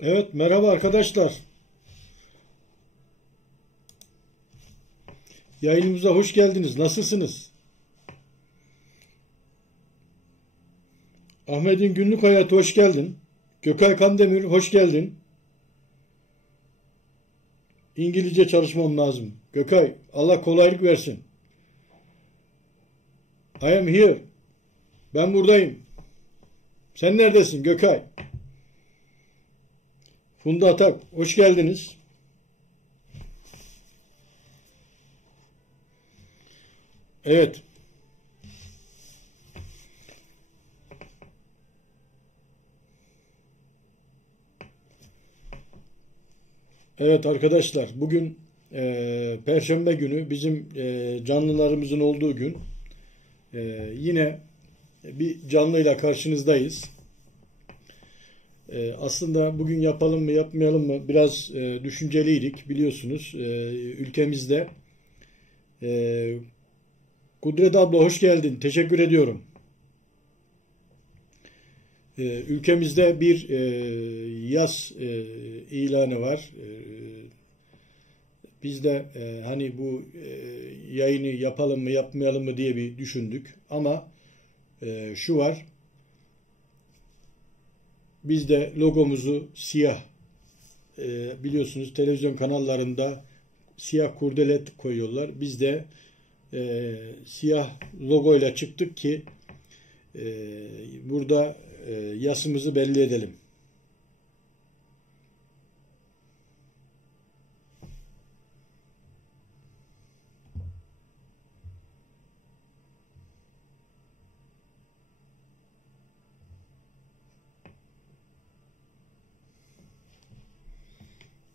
Evet, merhaba arkadaşlar. Yayınımıza hoş geldiniz. Nasılsınız? Ahmet'in günlük hayatı hoş geldin. Gökay Kandemir hoş geldin. İngilizce çalışmam lazım. Gökay, Allah kolaylık versin. I am here. Ben buradayım. Sen neredesin Gökay? Funda Atak, hoş geldiniz. Evet. Evet arkadaşlar, bugün Perşembe günü bizim canlılarımızın olduğu gün. Yine bir canlıyla karşınızdayız. Aslında bugün yapalım mı yapmayalım mı biraz düşünceliydik biliyorsunuz. Ülkemizde Kudret abla hoş geldin. Teşekkür ediyorum. Ülkemizde bir yaz ilanı var. Biz de hani bu yayını yapalım mı yapmayalım mı diye bir düşündük. Ama şu var. Biz de logomuzu siyah biliyorsunuz televizyon kanallarında siyah kurdele koyuyorlar. Biz de siyah logoyla çıktık ki burada yasımızı belli edelim.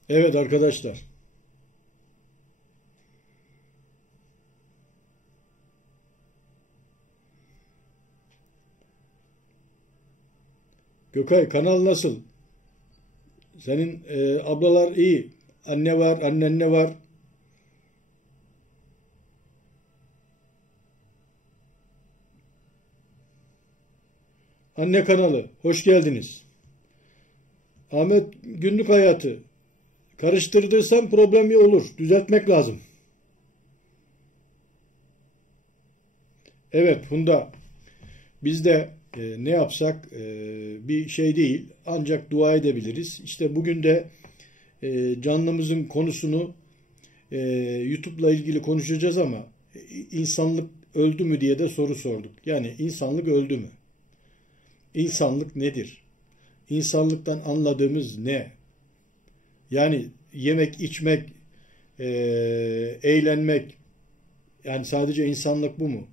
Evet arkadaşlar. Gökay kanal nasıl? Senin ablalar iyi. Anne var, annenle var. Anne kanalı. Hoş geldiniz. Ahmet günlük hayatı. Karıştırdıysam problemi olur. Düzeltmek lazım. Evet Funda. Biz de ne yapsak bir şey değil. Ancak dua edebiliriz. İşte bugün de canlımızın konusunu YouTube'la ilgili konuşacağız ama insanlık öldü mü diye de soru sorduk. Yani insanlık öldü mü? İnsanlık nedir? İnsanlıktan anladığımız ne? Yani yemek, içmek, eğlenmek, yani sadece insanlık bu mu?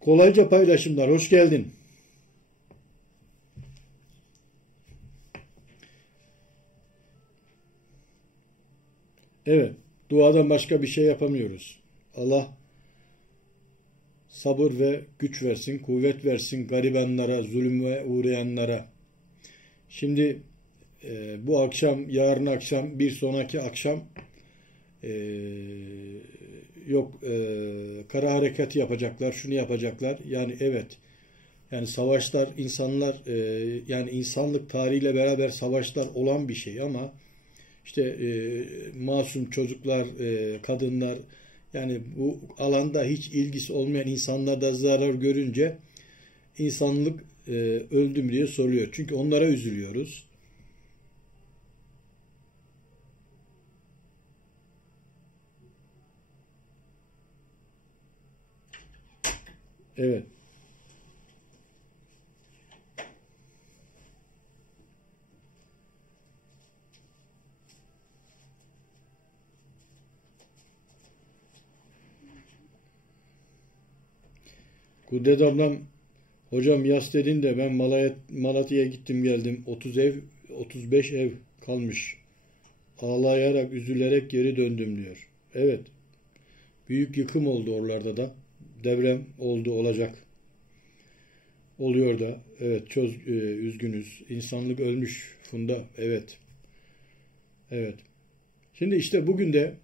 Kolayca paylaşımlar, hoş geldin. Evet, duadan başka bir şey yapamıyoruz. Allah sabır ve güç versin, kuvvet versin garibanlara, zulme uğrayanlara. Şimdi bu akşam, yarın akşam, bir sonraki akşam e, yok kara harekatı yapacaklar, şunu yapacaklar. Yani evet, yani savaşlar insanlar yani insanlık tarihiyle beraber savaşlar olan bir şey ama işte masum çocuklar, kadınlar yani bu alanda hiç ilgisi olmayan insanlar da zarar görünce insanlık öldü mü diye soruyor. Çünkü onlara üzülüyoruz. Evet. Kudret ablam hocam yas dedin de ben Malatya'ya gittim geldim. 30 ev 35 ev kalmış. Ağlayarak üzülerek geri döndüm diyor. Evet. Büyük yıkım oldu oralarda da. Deprem oldu olacak. Oluyor da. Evet çok üzgünüz. İnsanlık ölmüş Funda. Evet. Evet. Şimdi işte bugün de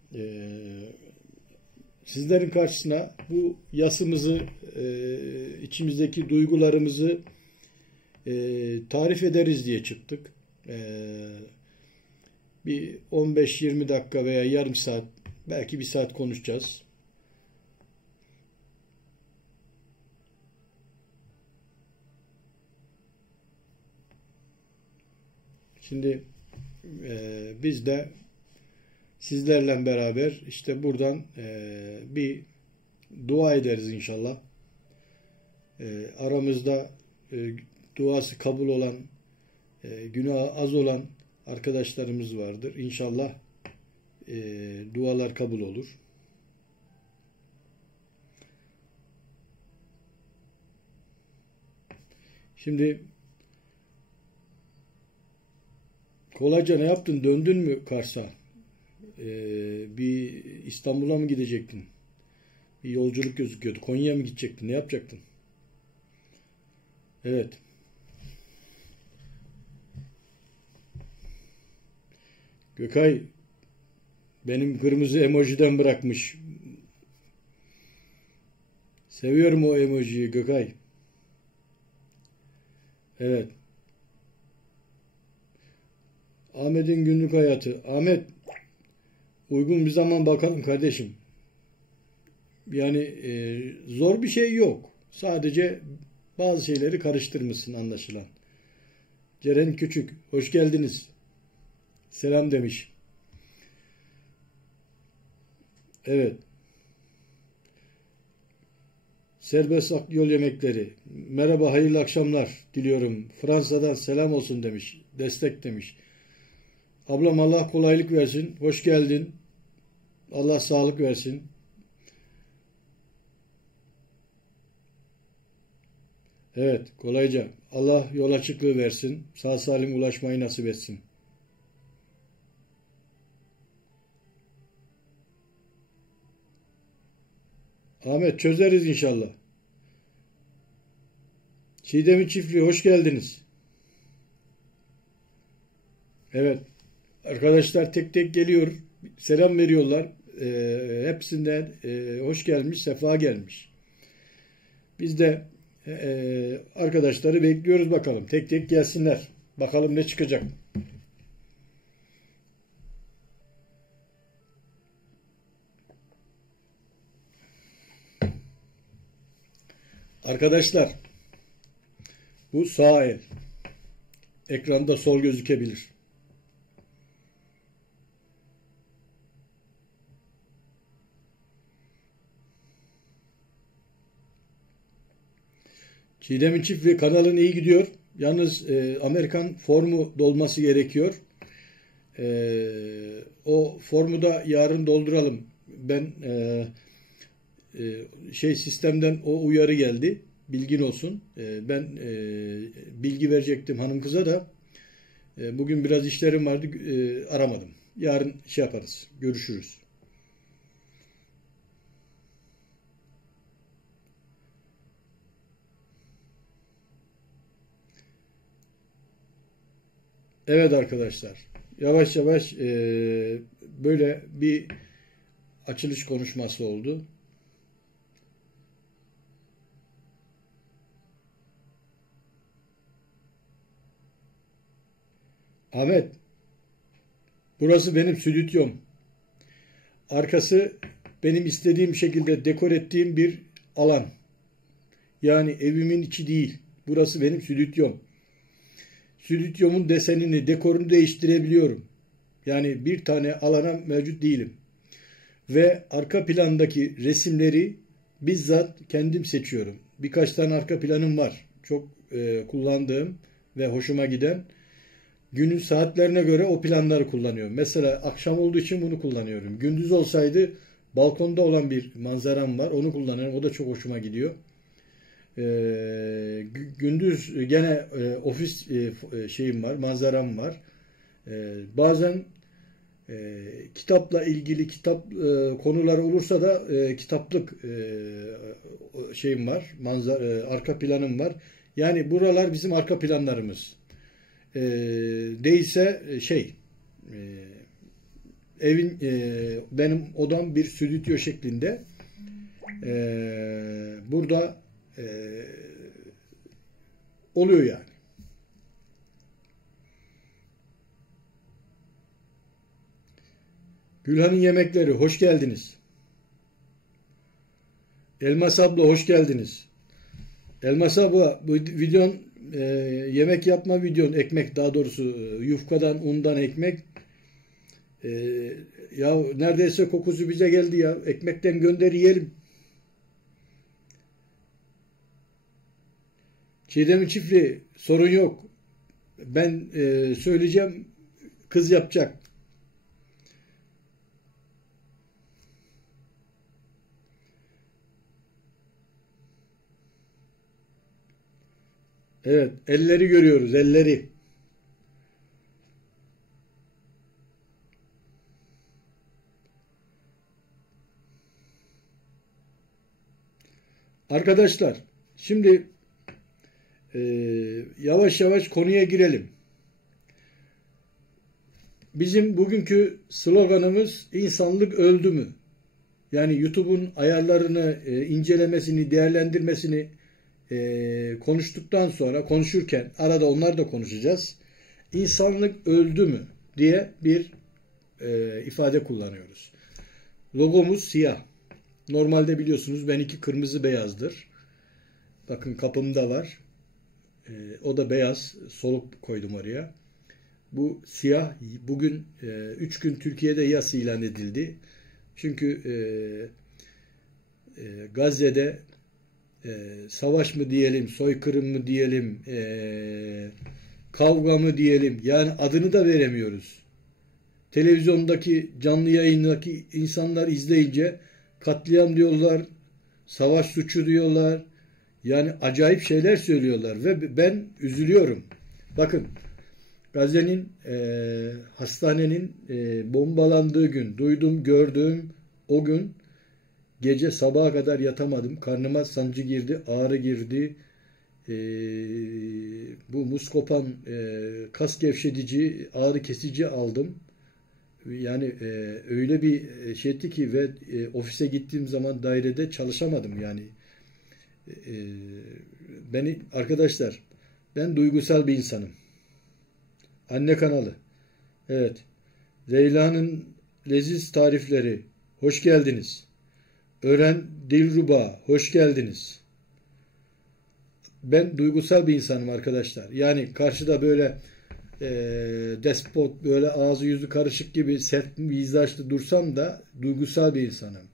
sizlerin karşısına bu yasımızı, içimizdeki duygularımızı tarif ederiz diye çıktık. Bir 15-20 dakika veya yarım saat, belki bir saat konuşacağız. Şimdi biz de sizlerle beraber işte buradan bir dua ederiz inşallah. Aramızda duası kabul olan, günahı az olan arkadaşlarımız vardır. İnşallah dualar kabul olur. Şimdi kolayca ne yaptın? Döndün mü Kars'a? Bir İstanbul'a mı gidecektin? Bir yolculuk gözüküyordu. Konya'ya mı gidecektin? Ne yapacaktın? Evet. Gökay benim kırmızı emojiden bırakmış. Seviyorum o emojiyi Gökay. Evet. Ahmet'in günlük hayatı. Ahmet, uygun bir zaman bakalım kardeşim. Yani zor bir şey yok. Sadece bazı şeyleri karıştırmışsın anlaşılan. Ceren Küçük, hoş geldiniz. Selam demiş. Evet. Serbest yol yemekleri. Merhaba, hayırlı akşamlar diliyorum. Fransa'dan selam olsun demiş. Destek demiş. Ablam Allah kolaylık versin. Hoş geldin. Allah sağlık versin. Evet, kolayca. Allah yol açıklığı versin. Sağ salim ulaşmayı nasip etsin. Ahmet, çözeriz inşallah. Çiğdem'in çiftliği, hoş geldiniz. Evet, arkadaşlar tek tek geliyor. Selam veriyorlar. Hepsinden hoş gelmiş, sefa gelmiş. Biz de arkadaşları bekliyoruz bakalım. Tek tek gelsinler. Bakalım ne çıkacak. Arkadaşlar, bu sağ el. Ekranda sol gözükebilir. Çiğdem'in çiftliği kanalın iyi gidiyor. Yalnız Amerikan formu dolması gerekiyor. O formu da yarın dolduralım. Ben sistemden o uyarı geldi. Bilgin olsun. Ben bilgi verecektim hanım kıza da bugün biraz işlerim vardı, aramadım. Yarın şey yaparız. Görüşürüz. Evet arkadaşlar. Yavaş yavaş böyle bir açılış konuşması oldu. Ahmet, burası benim stüdyom. Arkası benim istediğim şekilde dekor ettiğim bir alan. Yani evimin içi değil. Burası benim stüdyom. Stüdyomun desenini, dekorunu değiştirebiliyorum. Yani bir tane alana mevcut değilim. Ve arka plandaki resimleri bizzat kendim seçiyorum. Birkaç tane arka planım var. Çok kullandığım ve hoşuma giden. Günün saatlerine göre o planları kullanıyorum. Mesela akşam olduğu için bunu kullanıyorum. Gündüz olsaydı balkonda olan bir manzaram var. Onu kullanıyorum. O da çok hoşuma gidiyor. Gündüz gene ofis şeyim var, manzaram var. Bazen kitapla ilgili kitap konuları olursa da kitaplık şeyim var, arka planım var. Yani buralar bizim arka planlarımız. Değilse evin benim odam bir stüdyo şeklinde. Burada oluyor yani. Gülhan'ın yemekleri, hoş geldiniz. Elmas abla, hoş geldiniz. Elmas abla, bu videon yemek yapma videon, ekmek daha doğrusu yufkadan, undan ekmek. E, Ya neredeyse kokusu bize geldi ya. Ekmekten gönder yiyelim. Çiğdem'in çiftliği, sorun yok. Ben söyleyeceğim, kız yapacak. Evet, elleri görüyoruz, elleri. Arkadaşlar, şimdi e, yavaş yavaş konuya girelim. Bizim bugünkü sloganımız insanlık öldü mü? Yani YouTube'un ayarlarını incelemesini, değerlendirmesini konuştuktan sonra, konuşurken arada onlar da konuşacağız. İnsanlık öldü mü diye bir ifade kullanıyoruz. Logomuz siyah. Normalde biliyorsunuz benimki kırmızı beyazdır. Bakın kapımda var. O da beyaz. Soluk koydum oraya. Bu siyah. Bugün 3 gün Türkiye'de yas ilan edildi. Çünkü Gazze'de savaş mı diyelim, soykırım mı diyelim, kavga mı diyelim, yani adını da veremiyoruz. Televizyondaki canlı yayındaki insanlar izleyince katliam diyorlar, savaş suçu diyorlar. Yani acayip şeyler söylüyorlar ve ben üzülüyorum. Bakın Gazze'nin hastanenin bombalandığı gün, duydum, gördüğüm o gün gece sabaha kadar yatamadım. Karnıma sancı girdi, ağrı girdi. Bu Muskopan kas gevşetici, ağrı kesici aldım. Yani öyle bir şeydi ki ve ofise gittiğim zaman dairede çalışamadım yani. Beni arkadaşlar, ben duygusal bir insanım. Anne kanalı. Evet. Leyla'nın leziz tarifleri. Hoş geldiniz. Öğren Dilruba. Hoş geldiniz. Ben duygusal bir insanım arkadaşlar. Yani karşıda böyle despot, böyle ağzı yüzü karışık gibi sert mizaçlı dursam da duygusal bir insanım.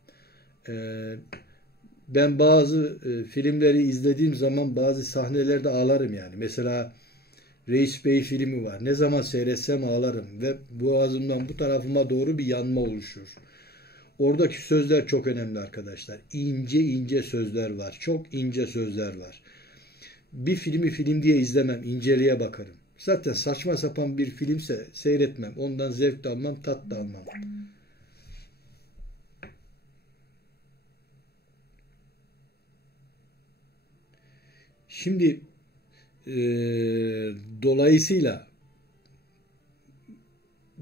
Ben bazı filmleri izlediğim zaman bazı sahnelerde ağlarım yani. Mesela Reis Bey filmi var. Ne zaman seyretsem ağlarım ve boğazımdan bu tarafıma doğru bir yanma oluşur. Oradaki sözler çok önemli arkadaşlar. İnce ince sözler var. Çok ince sözler var. Bir filmi film diye izlemem. İnceliğe bakarım. Zaten saçma sapan bir filmse seyretmem. Ondan zevk de almam, tat da almam. Şimdi dolayısıyla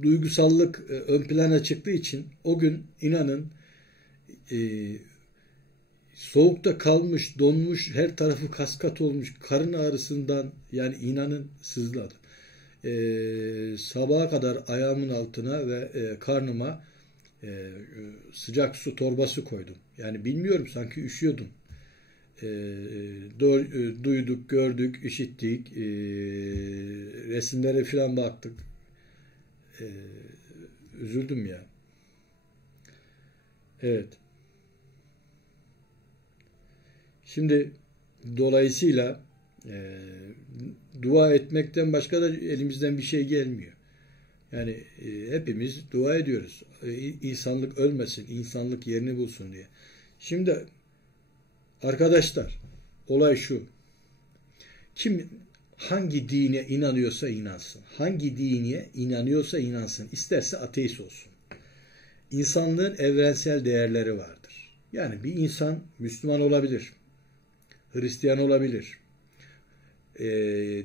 duygusallık ön plana çıktığı için o gün inanın soğukta kalmış, donmuş, her tarafı kaskat olmuş, karın ağrısından yani inanın sızladım. Sabaha kadar ayağımın altına ve karnıma sıcak su torbası koydum. Yani bilmiyorum, sanki üşüyordum. Duyduk, gördük, işittik, resimlere falan baktık. Üzüldüm ya. Evet. Şimdi dolayısıyla dua etmekten başka da elimizden bir şey gelmiyor. Yani hepimiz dua ediyoruz. İnsanlık ölmesin, insanlık yerini bulsun diye. Şimdi arkadaşlar, olay şu. Kim hangi dine inanıyorsa inansın. Hangi dine inanıyorsa inansın. İsterse ateist olsun. İnsanlığın evrensel değerleri vardır. Yani bir insan Müslüman olabilir. Hristiyan olabilir.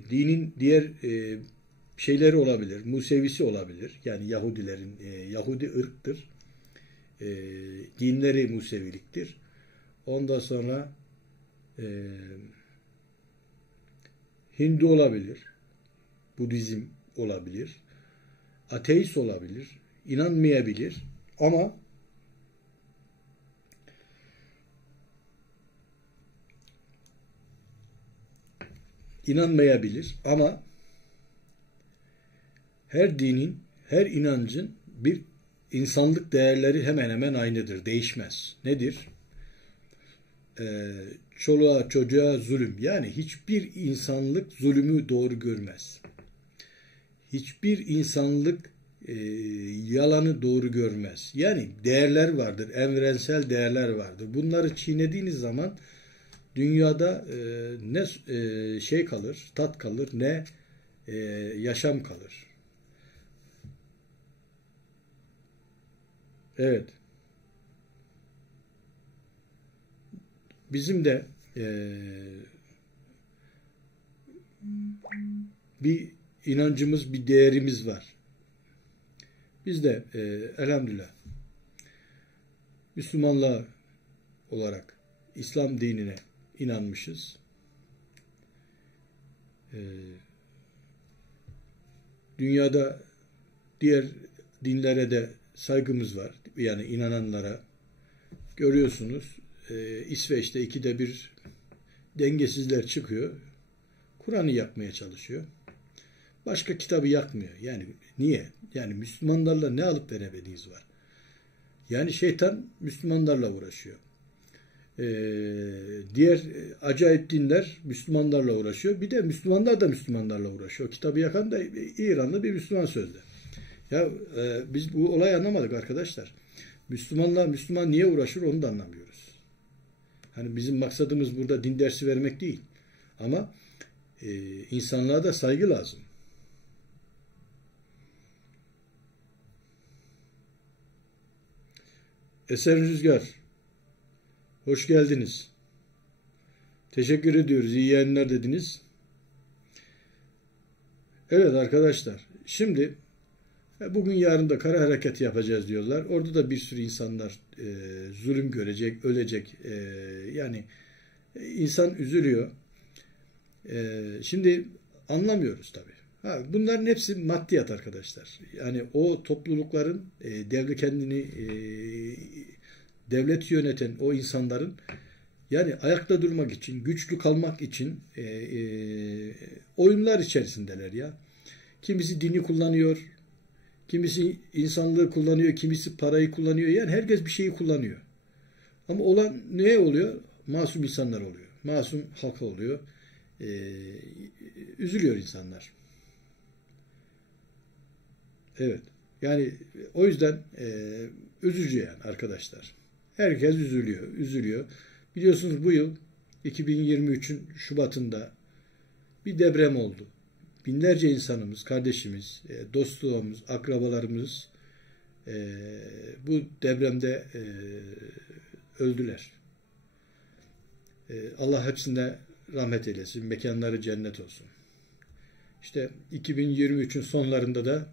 Dinin diğer şeyleri olabilir. Musevisi olabilir. Yani Yahudilerin, Yahudi ırktır. Dinleri Museviliktir. Ondan sonra Hindu olabilir. Budizm olabilir. Ateist olabilir. İnanmayabilir. Ama inanmayabilir ama her dinin, her inancın bir insanlık değerleri hemen hemen aynıdır, değişmez. Nedir? Çoluğa çocuğa zulüm. Yani hiçbir insanlık zulümü doğru görmez. Hiçbir insanlık yalanı doğru görmez. Yani değerler vardır, evrensel değerler vardır. Bunları çiğnediğiniz zaman dünyada ne şey kalır, tat kalır, ne yaşam kalır. Evet. Bizim de bir inancımız, bir değerimiz var. Biz de elhamdülillah Müslümanlar olarak İslam dinine inanmışız. Dünyada diğer dinlere de saygımız var. Yani inananlara. Görüyorsunuz İsveç'te 2'de 1 dengesizler çıkıyor. Kur'an'ı yakmaya çalışıyor. Başka kitabı yakmıyor. Yani niye? Yani Müslümanlarla ne alıp veremediğiniz var. Yani şeytan Müslümanlarla uğraşıyor. Diğer acayip dinler Müslümanlarla uğraşıyor. Bir de Müslümanlar da Müslümanlarla uğraşıyor. O kitabı yakan da İranlı bir Müslüman sözde. Ya biz bu olayı anlamadık arkadaşlar. Müslüman niye uğraşır onu da anlamıyoruz. Hani bizim maksadımız burada din dersi vermek değil. Ama insanlığa da saygı lazım. Eser Rüzgar, hoş geldiniz. Teşekkür ediyoruz. İyi yayınlar dediniz. Evet arkadaşlar, şimdi bugün yarın da kara hareketi yapacağız diyorlar. Orada da bir sürü insanlar zulüm görecek, ölecek. Yani insan üzülüyor. Şimdi anlamıyoruz tabii. Bunların hepsi maddiyat arkadaşlar. Yani o toplulukların devlet yöneten o insanların yani ayakta durmak için, güçlü kalmak için oyunlar içerisindeler ya. Kimisi dini kullanıyor, kimisi insanlığı kullanıyor, kimisi parayı kullanıyor. Yani herkes bir şeyi kullanıyor. Ama olan ne oluyor? Masum insanlar oluyor. Masum halka oluyor. Üzülüyor insanlar. Evet. Yani o yüzden üzücü yani arkadaşlar. Herkes üzülüyor. Biliyorsunuz bu yıl 2023'ün Şubat'ında bir deprem oldu. Binlerce insanımız, kardeşimiz, dostluğumuz, akrabalarımız bu depremde öldüler. Allah hepsine rahmet eylesin, mekanları cennet olsun. İşte 2023'ün sonlarında da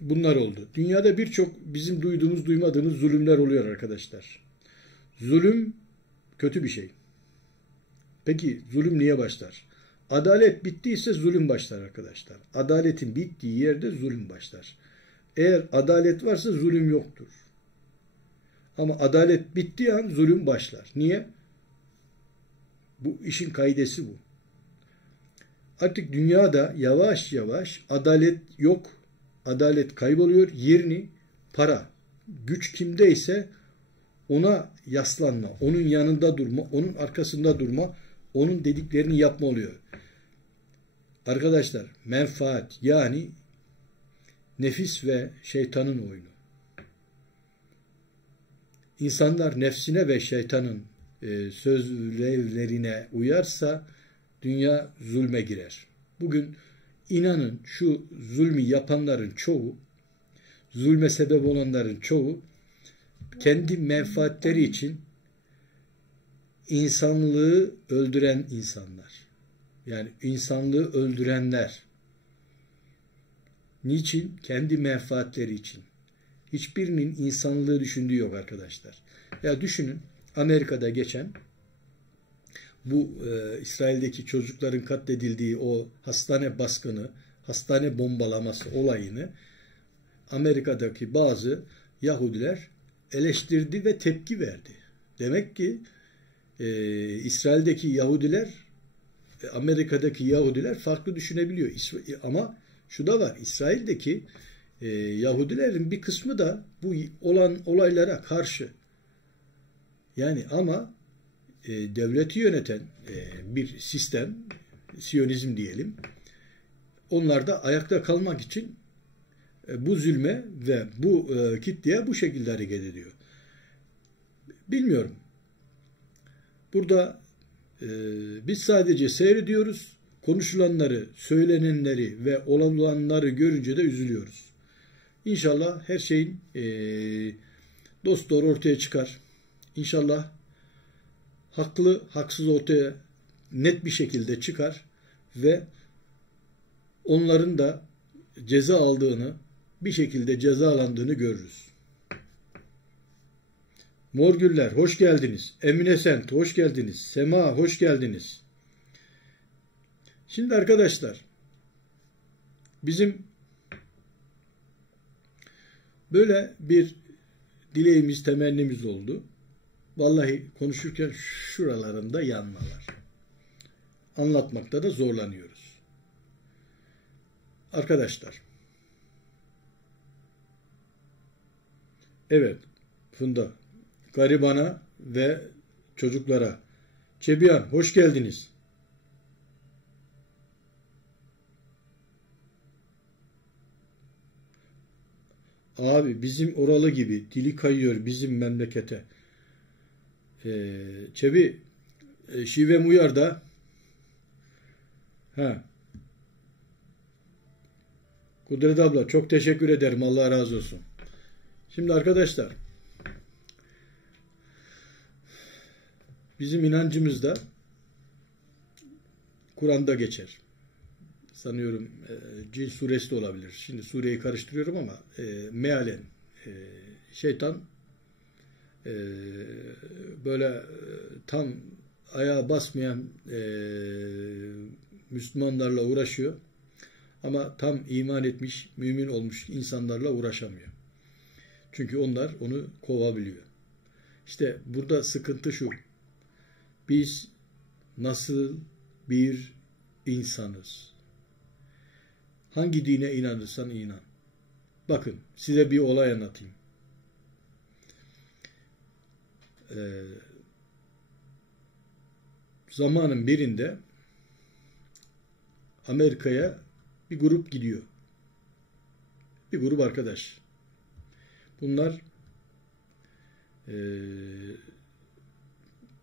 bunlar oldu. Dünyada birçok bizim duyduğumuz, duymadığımız zulümler oluyor arkadaşlar. Zulüm kötü bir şey. Peki zulüm niye başlar? Adalet bittiyse zulüm başlar arkadaşlar. Adaletin bittiği yerde zulüm başlar. Eğer adalet varsa zulüm yoktur. Ama adalet bittiği an zulüm başlar. Niye? Bu işin kaidesi bu. Artık dünyada yavaş yavaş adalet yok. Adalet kayboluyor. Yerini para, güç kimdeyse ona yaslanma, onun yanında durma, onun arkasında durma, onun dediklerini yapma oluyor. Arkadaşlar menfaat yani nefis ve şeytanın oyunu. İnsanlar nefsine ve şeytanın sözlerine uyarsa dünya zulme girer. Bugün inanın şu zulmü yapanların çoğu, zulme sebep olanların çoğu kendi menfaatleri için insanlığı öldüren insanlar. Yani insanlığı öldürenler. Niçin? Kendi menfaatleri için. Hiçbirinin insanlığı düşündüğü yok arkadaşlar. Ya düşünün Amerika'da geçen bu İsrail'deki çocukların katledildiği o hastane baskını, hastane bombalaması olayını Amerika'daki bazı Yahudiler eleştirdi ve tepki verdi. Demek ki İsrail'deki Yahudiler, Amerika'daki Yahudiler farklı düşünebiliyor. Ama şu da var, İsrail'deki Yahudilerin bir kısmı da bu olan olaylara karşı. Yani ama devleti yöneten bir sistem, Siyonizm diyelim, onlar da ayakta kalmak için bu zulme ve bu kitleye bu şekilde hareket ediyor. Bilmiyorum. Burada biz sadece seyrediyoruz. Konuşulanları, söylenenleri ve olanları görünce de üzülüyoruz. İnşallah her şeyin dost doğru ortaya çıkar. İnşallah haklı, haksız ortaya net bir şekilde çıkar ve onların da ceza aldığını, bir şekilde cezalandığını görürüz. Morgüller hoş geldiniz. Emine Sent hoş geldiniz. Sema hoş geldiniz. Şimdi arkadaşlar, bizim böyle bir dileğimiz, temennimiz oldu. Vallahi konuşurken şuralarında yanmalar. Anlatmakta da zorlanıyoruz. Arkadaşlar, evet, Funda, garibana ve çocuklara. Çebiyan, hoş geldiniz. Abi bizim oralı gibi dili kayıyor bizim memlekete. Çebi, şivem uyar da. Ha. Kudret abla çok teşekkür ederim. Allah razı olsun. Şimdi arkadaşlar, bizim inancımızda Kur'an'da geçer. Sanıyorum Cin suresi de olabilir. Şimdi sureyi karıştırıyorum ama mealen şeytan böyle tam ayağa basmayan Müslümanlarla uğraşıyor. Ama tam iman etmiş, mümin olmuş insanlarla uğraşamıyor. Çünkü onlar onu kovabiliyor. İşte burada sıkıntı şu. Biz nasıl bir insanız? Hangi dine inanırsan inan. Bakın size bir olay anlatayım. Zamanın birinde Amerika'ya bir grup gidiyor. Bir grup arkadaş. Bunlar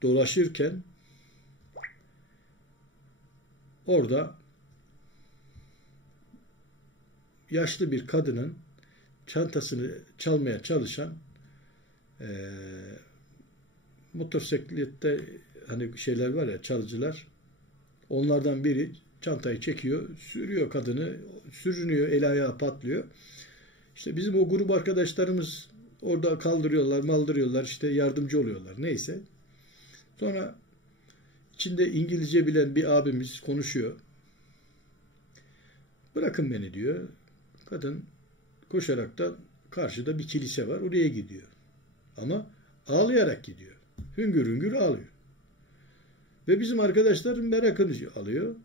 dolaşırken orada yaşlı bir kadının çantasını çalmaya çalışan motosiklette hani şeyler var ya, çalıcılar, onlardan biri çantayı çekiyor, sürüyor kadını, sürünüyor, el ayağı patlıyor. İşte bizim o grup arkadaşlarımız orada kaldırıyorlar, maldırıyorlar, işte yardımcı oluyorlar, neyse. Sonra içinde İngilizce bilen bir abimiz konuşuyor. Bırakın beni diyor. Kadın koşarak da karşıda bir kilise var, oraya gidiyor. Ama ağlayarak gidiyor. Hüngür hüngür ağlıyor. Ve bizim arkadaşların merakını alıyor.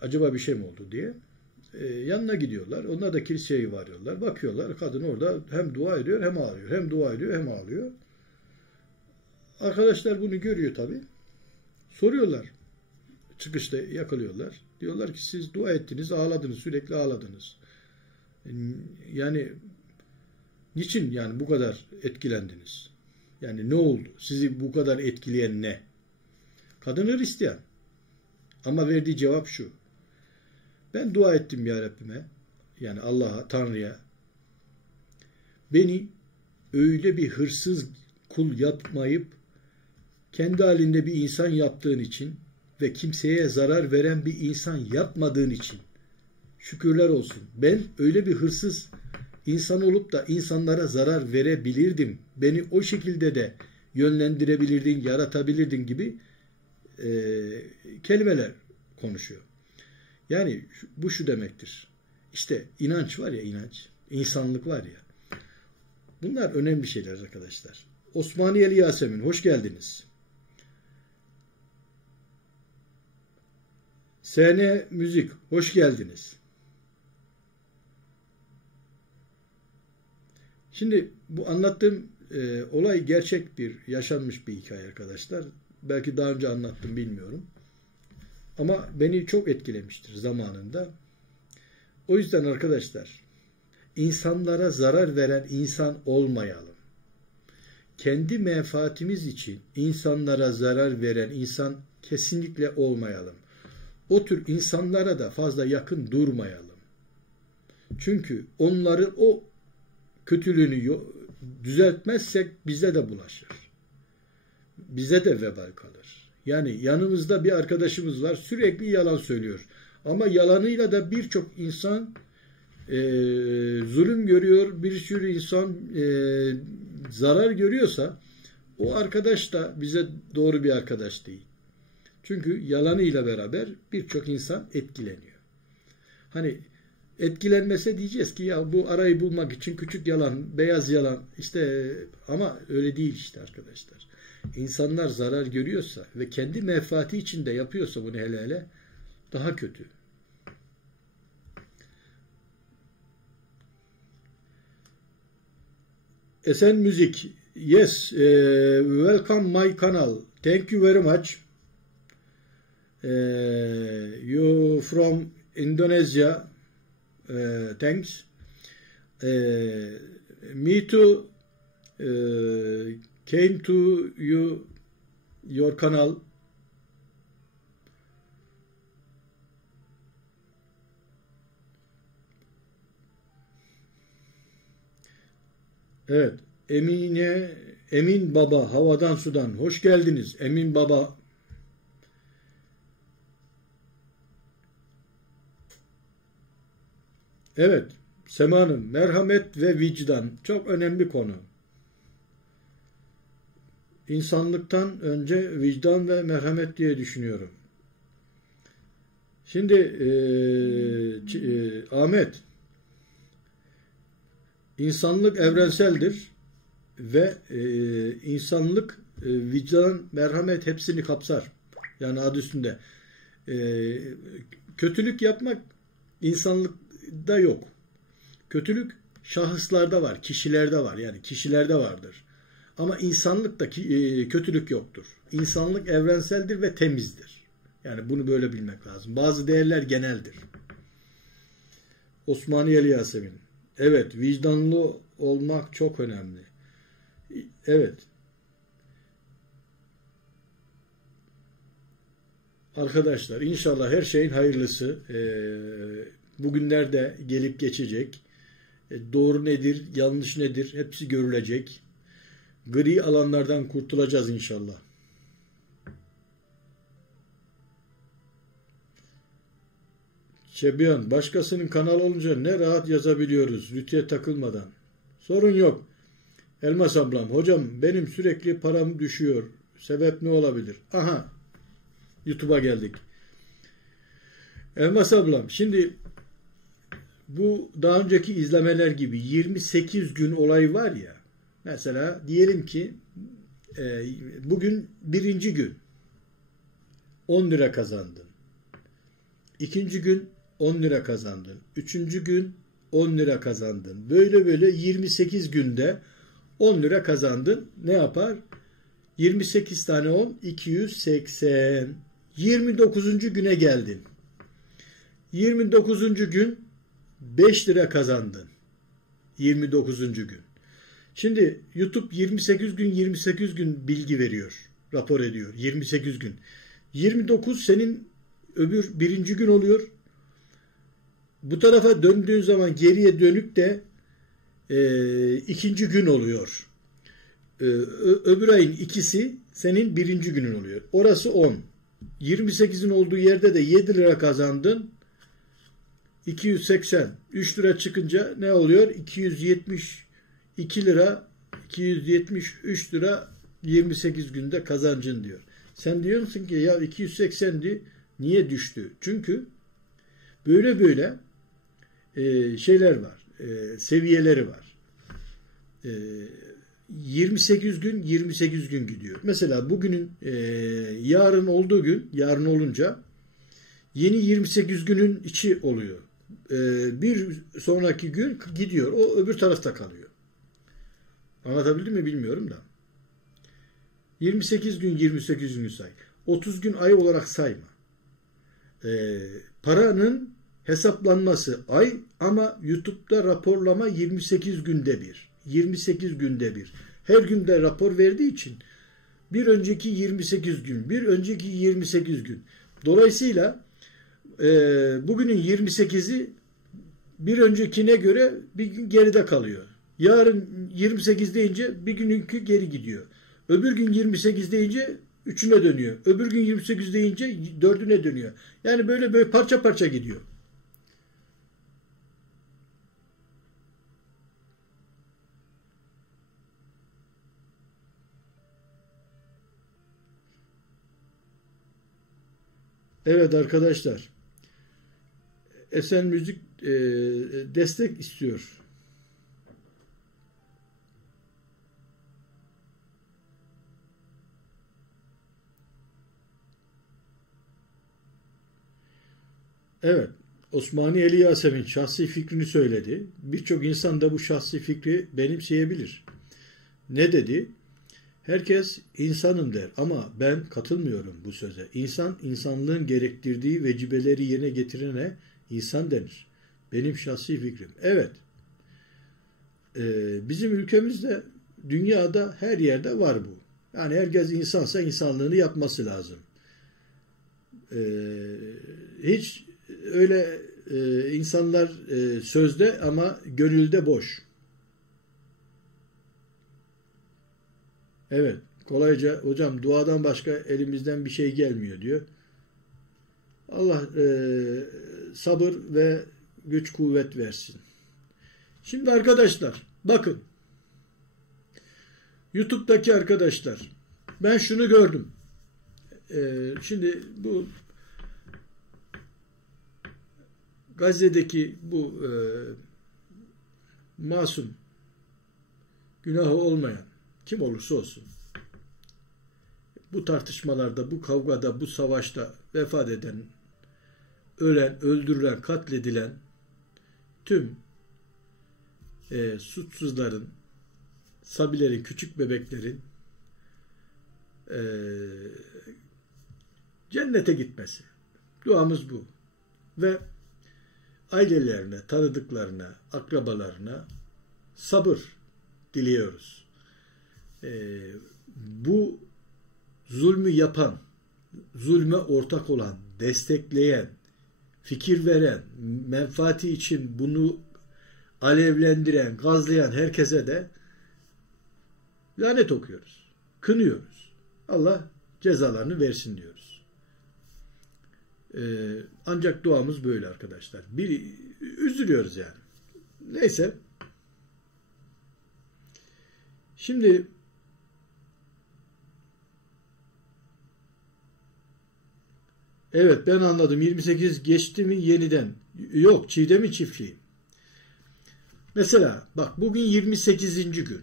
Acaba bir şey mi oldu diye. Yanına gidiyorlar. Onlar da kiliseye varıyorlar. Bakıyorlar. Kadın orada hem dua ediyor hem ağlıyor. Hem dua ediyor hem ağlıyor. Arkadaşlar bunu görüyor tabii. Soruyorlar. Çıkışta yakalıyorlar. Diyorlar ki siz dua ettiniz, ağladınız, sürekli ağladınız. Yani niçin yani bu kadar etkilendiniz? Yani ne oldu? Sizi bu kadar etkileyen ne? Kadın Hristiyan. Ama verdiği cevap şu. Ben dua ettim ya Rabbime. Yani Allah'a, Tanrı'ya. Beni öyle bir hırsız kul yapmayıp kendi halinde bir insan yaptığın için ve kimseye zarar veren bir insan yapmadığın için şükürler olsun. Ben öyle bir hırsız insan olup da insanlara zarar verebilirdim. Beni o şekilde de yönlendirebilirdin, yaratabilirdin gibi kelimeler konuşuyor. Yani bu şu demektir. İşte inanç var ya, inanç. İnsanlık var ya. Bunlar önemli şeyler arkadaşlar. Osmaniyeli Yasemin, hoş geldiniz. SN Müzik, hoş geldiniz. Şimdi bu anlattığım olay gerçek bir, yaşanmış bir hikaye arkadaşlar. Belki daha önce anlattım, bilmiyorum. Ama beni çok etkilemiştir zamanında. O yüzden arkadaşlar, insanlara zarar veren insan olmayalım. Kendi menfaatimiz için insanlara zarar veren insan kesinlikle olmayalım. O tür insanlara da fazla yakın durmayalım. Çünkü onların o kötülüğünü düzeltmezsek bize de bulaşır. Bize de vebal kalır. Yani yanımızda bir arkadaşımız var, sürekli yalan söylüyor. Ama yalanıyla da birçok insan zulüm görüyor, bir sürü insan zarar görüyorsa o arkadaş da bize doğru bir arkadaş değil. Çünkü yalanıyla beraber birçok insan etkileniyor. Hani etkilenmese diyeceğiz ki ya bu arayı bulmak için küçük yalan, beyaz yalan işte, ama öyle değil işte arkadaşlar. İnsanlar zarar görüyorsa ve kendi menfaati için de yapıyorsa bunu hele hele daha kötü. Esen Müzik, yes, welcome my channel. Thank you very much. You from Indonesia. Thanks. Me too. Came to your canal. Evet. Emin Baba, havadan sudan. Hoş geldiniz Emin Baba. Evet. Sema Hanım, merhamet ve vicdan. Çok önemli konu. İnsanlıktan önce vicdan ve merhamet diye düşünüyorum. Şimdi Ahmet, insanlık evrenseldir ve insanlık vicdan, merhamet hepsini kapsar. Yani adı üstünde. Kötülük yapmak insanlıkta yok. Kötülük şahıslarda var, kişilerde var. Yani kişilerde vardır. Ama insanlıkta kötülük yoktur. İnsanlık evrenseldir ve temizdir. Yani bunu böyle bilmek lazım. Bazı değerler geneldir. Osmaniyeli Yasemin. Evet, vicdanlı olmak çok önemli. Evet. Arkadaşlar, inşallah her şeyin hayırlısı. Bugünlerde gelip geçecek. Doğru nedir, yanlış nedir hepsi görülecek. Gri alanlardan kurtulacağız inşallah. Şebihan, başkasının kanalı olunca ne rahat yazabiliyoruz rütüye takılmadan. Sorun yok. Elmas ablam, hocam benim sürekli param düşüyor. Sebep ne olabilir? Aha, YouTube'a geldik. Elmas ablam, şimdi bu daha önceki izlemeler gibi 28 gün olay var ya. Mesela diyelim ki bugün birinci gün 10 lira kazandın. İkinci gün 10 lira kazandın. Üçüncü gün 10 lira kazandın. Böyle 28 günde 10 lira kazandın. Ne yapar? 28 tane 10, 280. 29. güne geldin. 29. gün 5 lira kazandın. 29. gün. Şimdi YouTube 28 gün bilgi veriyor. Rapor ediyor. 28 gün. 29 senin birinci gün oluyor. Bu tarafa döndüğün zaman geriye dönüp de ikinci gün oluyor. Öbür ayın ikisi senin birinci günün oluyor. Orası 10. 28'in olduğu yerde de 7 lira kazandın. 280. 3 lira çıkınca ne oluyor? 272 lira, 273 lira 28 günde kazancın diyor. Sen diyorsun ki ya 280'di niye düştü? Çünkü böyle şeyler var. seviyeleri var. 28 gün 28 gün gidiyor. Mesela bugünün yarın olduğu gün, yarın olunca yeni 28 günün içi oluyor. Bir sonraki gün gidiyor. O öbür tarafta kalıyor. Anlatabildim mi bilmiyorum da. 28 gün 28 gün say. 30 gün ay olarak sayma. Paranın hesaplanması ay ama YouTube'da raporlama 28 günde bir. 28 günde bir. Her günde rapor verdiği için bir önceki 28 gün, bir önceki 28 gün. Dolayısıyla bugünün 28'i bir öncekine göre bir gün geride kalıyor. Yarın 28 deyince bir gününkü geri gidiyor. Öbür gün 28 deyince 3'üne dönüyor. Öbür gün 28 deyince 4'üne dönüyor. Yani böyle parça parça gidiyor. Evet arkadaşlar. Esen Müzik destek istiyor. Evet. Osmaniyeli Yasemin şahsi fikrini söyledi. Birçok insan da bu şahsi fikri benimseyebilir. Ne dedi? Herkes insanım der ama ben katılmıyorum bu söze. İnsan, insanlığın gerektirdiği vecibeleri yerine getirene insan denir. Benim şahsi fikrim. Evet. Bizim ülkemizde, dünyada her yerde var bu. Yani herkes insansa insanlığını yapması lazım. Hiç öyle insanlar sözde ama gönülde boş. Evet. Kolayca hocam duadan başka elimizden bir şey gelmiyor diyor. Allah sabır ve güç kuvvet versin. Şimdi arkadaşlar bakın. YouTube'daki arkadaşlar ben şunu gördüm. Şimdi bu Gazze'deki bu masum, günahı olmayan kim olursa olsun bu tartışmalarda, bu kavgada, bu savaşta vefat eden, ölen, öldürülen, katledilen tüm suçsuzların, sabilerin, küçük bebeklerin cennete gitmesi. Duamız bu. Ve ailelerine, tanıdıklarına, akrabalarına sabır diliyoruz. Bu zulmü yapan, zulme ortak olan, destekleyen, fikir veren, menfaati için bunu alevlendiren, gazlayan herkese de lanet okuyoruz. Kınıyoruz. Allah cezalarını versin diyoruz. Ancak duamız böyle arkadaşlar. Üzülüyoruz yani. Neyse. Şimdi evet ben anladım. 28 geçti mi yeniden. Yok, Çiğdem'in çiftliği. Mesela bak bugün 28. gün.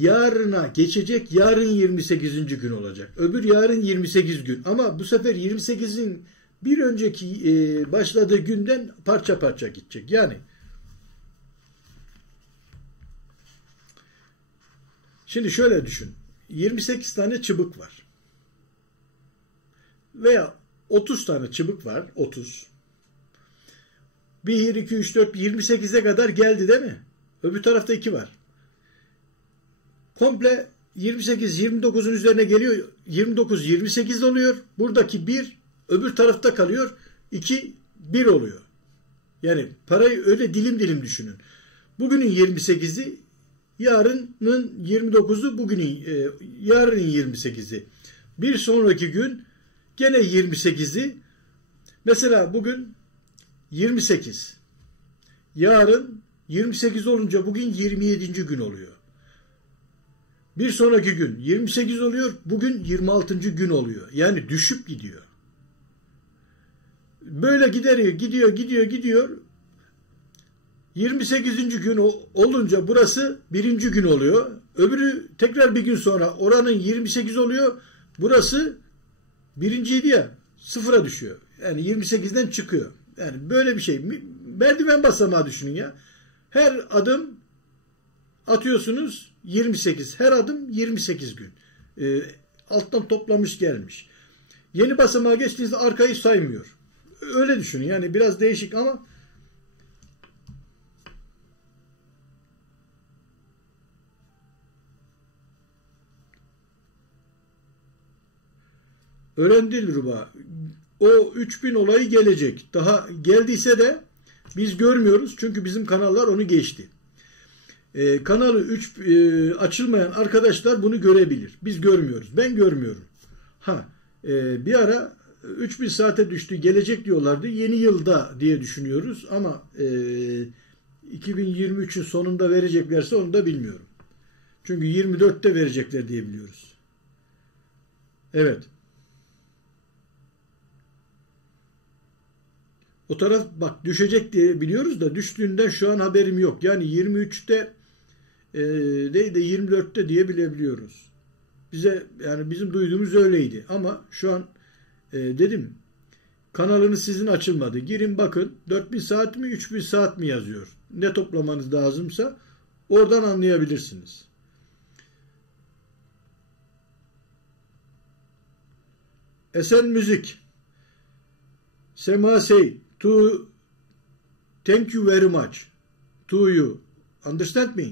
Yarına geçecek, yarın 28. gün olacak. Öbür yarın 28 gün. Ama bu sefer 28'in bir önceki başladığı günden parça parça gidecek. Yani şimdi şöyle düşün. 28 tane çıbık var. Veya 30 tane çıbık var. 30. 1, 2, 3, 4, 28'e kadar geldi değil mi? Öbür tarafta 2 var. Komple 28, 29'un üzerine geliyor. 29, 28 oluyor. Buradaki 1 öbür tarafta kalıyor. 2, 1 oluyor. Yani parayı öyle dilim dilim düşünün. Bugünün 28'i, yarının 29'u, bugünün yarının 28'i. Bir sonraki gün gene 28'i. Mesela bugün 28. Yarın 28 olunca bugün 27. gün oluyor. Bir sonraki gün 28 oluyor. Bugün 26. gün oluyor. Yani düşüp gidiyor. Böyle gidiyor. 28. gün olunca burası 1. gün oluyor. Öbürü tekrar bir gün sonra oranın 28 oluyor. Burası 1.'ydi ya, 0'a düşüyor. Yani 28'den çıkıyor. Yani böyle bir şey. Merdiven basamağı düşünün ya. Her adım atıyorsunuz 28. Her adım 28 gün. Alttan toplamış gelmiş. Yeni basamağa geçtiğinizde arkayı saymıyor. Öyle düşünün. Yani biraz değişik ama öğrendi Ruba. O 3000 olayı gelecek. Daha geldiyse de biz görmüyoruz. Çünkü bizim kanallar onu geçti. Kanalı açılmayan arkadaşlar bunu görebilir. Biz görmüyoruz. Ben görmüyorum. Bir ara 3000 saate düştü. Gelecek diyorlardı. Yeni yılda diye düşünüyoruz. Ama 2023'ün sonunda vereceklerse onu da bilmiyorum. Çünkü 24'te verecekler diye biliyoruz. Evet. O taraf bak düşecek diye biliyoruz da düştüğünden şu an haberim yok. Yani 23'te değil de 24'te diye bilebiliyoruz. Yani bizim duyduğumuz öyleydi. Ama şu an dedim kanalınız sizin açılmadı. Girin bakın 4000 saat mi 3000 saat mi yazıyor. Ne toplamanız lazımsa oradan anlayabilirsiniz. Esen Müzik Sema say thank you very much to you. Understand me?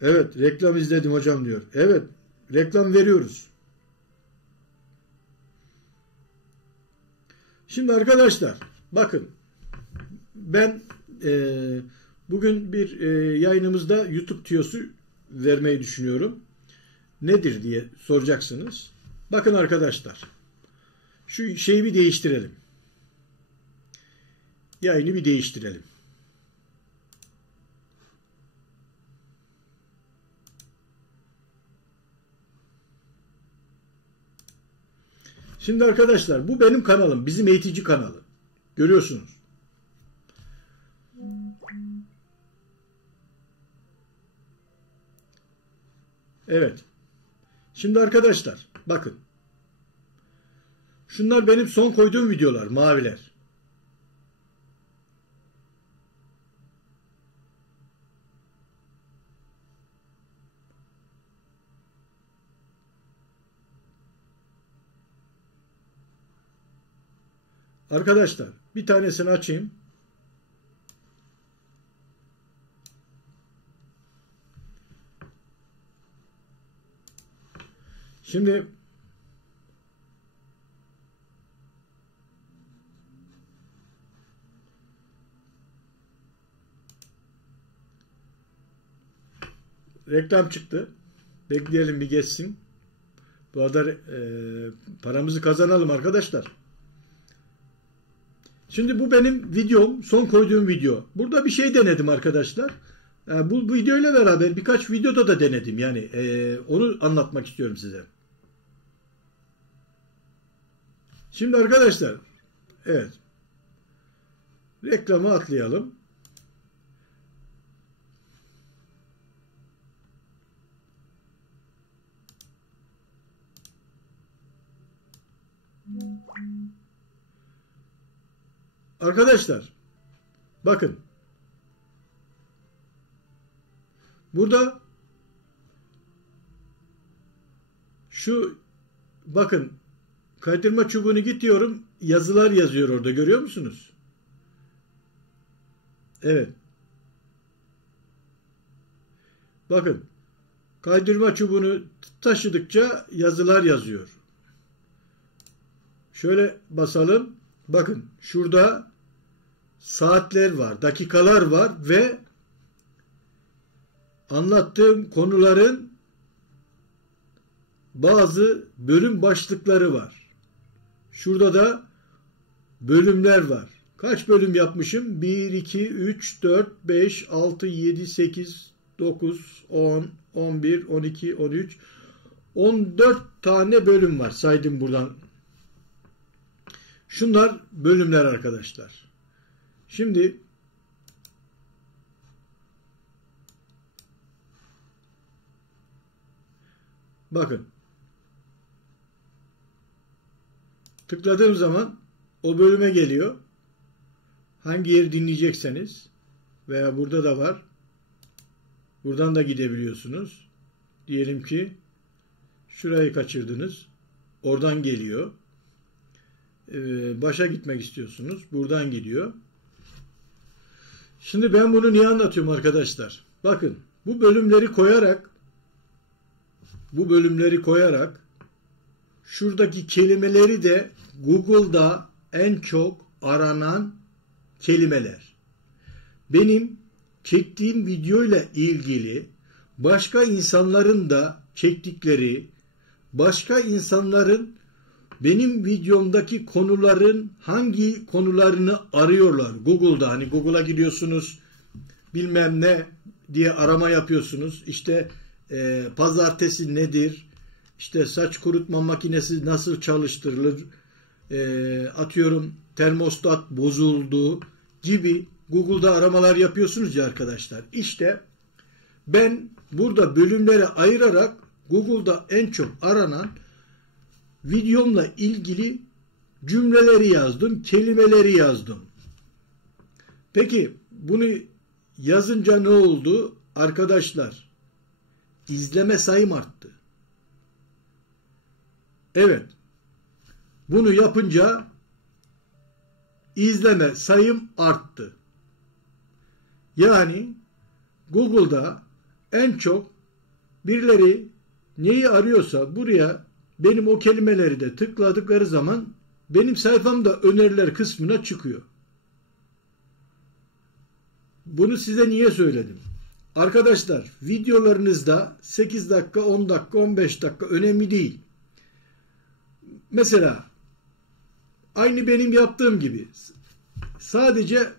Evet, reklam izledim hocam diyor. Evet, reklam veriyoruz. Şimdi arkadaşlar, bakın ben bugün bir yayınımızda YouTube tüyosu vermeyi düşünüyorum. Nedir diye soracaksınız. Bakın arkadaşlar, şu şeyi bir değiştirelim. Yayını bir değiştirelim. Şimdi arkadaşlar bu benim kanalım. Bizim eğitici kanalı. Görüyorsunuz. Evet. Şimdi arkadaşlar bakın. Şunlar benim son koyduğum videolar. Maviler. Arkadaşlar bir tanesini açayım. Şimdi reklam çıktı. Bekleyelim bir geçsin. Bu arada paramızı kazanalım arkadaşlar. Şimdi bu benim videom. Son koyduğum video. Burada bir şey denedim arkadaşlar. Yani bu videoyla beraber birkaç videoda da denedim. Yani onu anlatmak istiyorum size. Şimdi arkadaşlar evet. Reklamı atlayalım. Arkadaşlar bakın burada şu bakın kaydırma çubuğunu gidiyorum, yazılar yazıyor orada, görüyor musunuz? Evet. Bakın kaydırma çubuğunu taşıdıkça yazılar yazıyor. Şöyle basalım. Bakın şurada saatler var, dakikalar var ve anlattığım konuların bazı bölüm başlıkları var. Şurada da bölümler var. Kaç bölüm yapmışım? 1, 2, 3, 4, 5, 6, 7, 8, 9, 10, 11, 12, 13, 14 tane bölüm var. Saydım buradan Şunlar bölümler arkadaşlar. Şimdi bakın. Tıkladığım zaman o bölüme geliyor. Hangi yeri dinleyecekseniz veya burada da var. Buradan da gidebiliyorsunuz. Diyelim ki şurayı kaçırdınız. Oradan geliyor. Başa gitmek istiyorsunuz. Buradan gidiyor. Şimdi ben bunu niye anlatıyorum arkadaşlar? Bakın bu bölümleri koyarak şuradaki kelimeleri de Google'da en çok aranan kelimeler. Benim çektiğim videoyla ilgili başka insanların da çektikleri, başka insanların benim videomdaki konuların hangi konularını arıyorlar Google'da. Hani Google'a gidiyorsunuz, bilmem ne diye arama yapıyorsunuz. İşte pazartesi nedir? İşte saç kurutma makinesi nasıl çalıştırılır? Atıyorum termostat bozuldu gibi Google'da aramalar yapıyorsunuz ya arkadaşlar. İşte ben burada bölümlere ayırarak Google'da en çok aranan videomla ilgili cümleleri yazdım, kelimeleri yazdım. Peki bunu yazınca ne oldu? Arkadaşlar, izleme sayım arttı. Evet. Bunu yapınca izleme sayım arttı. Yani Google'da en çok birileri neyi arıyorsa buraya benim o kelimeleri de tıkladıkları zaman benim sayfamda öneriler kısmına çıkıyor. Bunu size niye söyledim? Arkadaşlar videolarınızda 8 dakika, 10 dakika, 15 dakika önemli değil. Mesela aynı benim yaptığım gibi sadece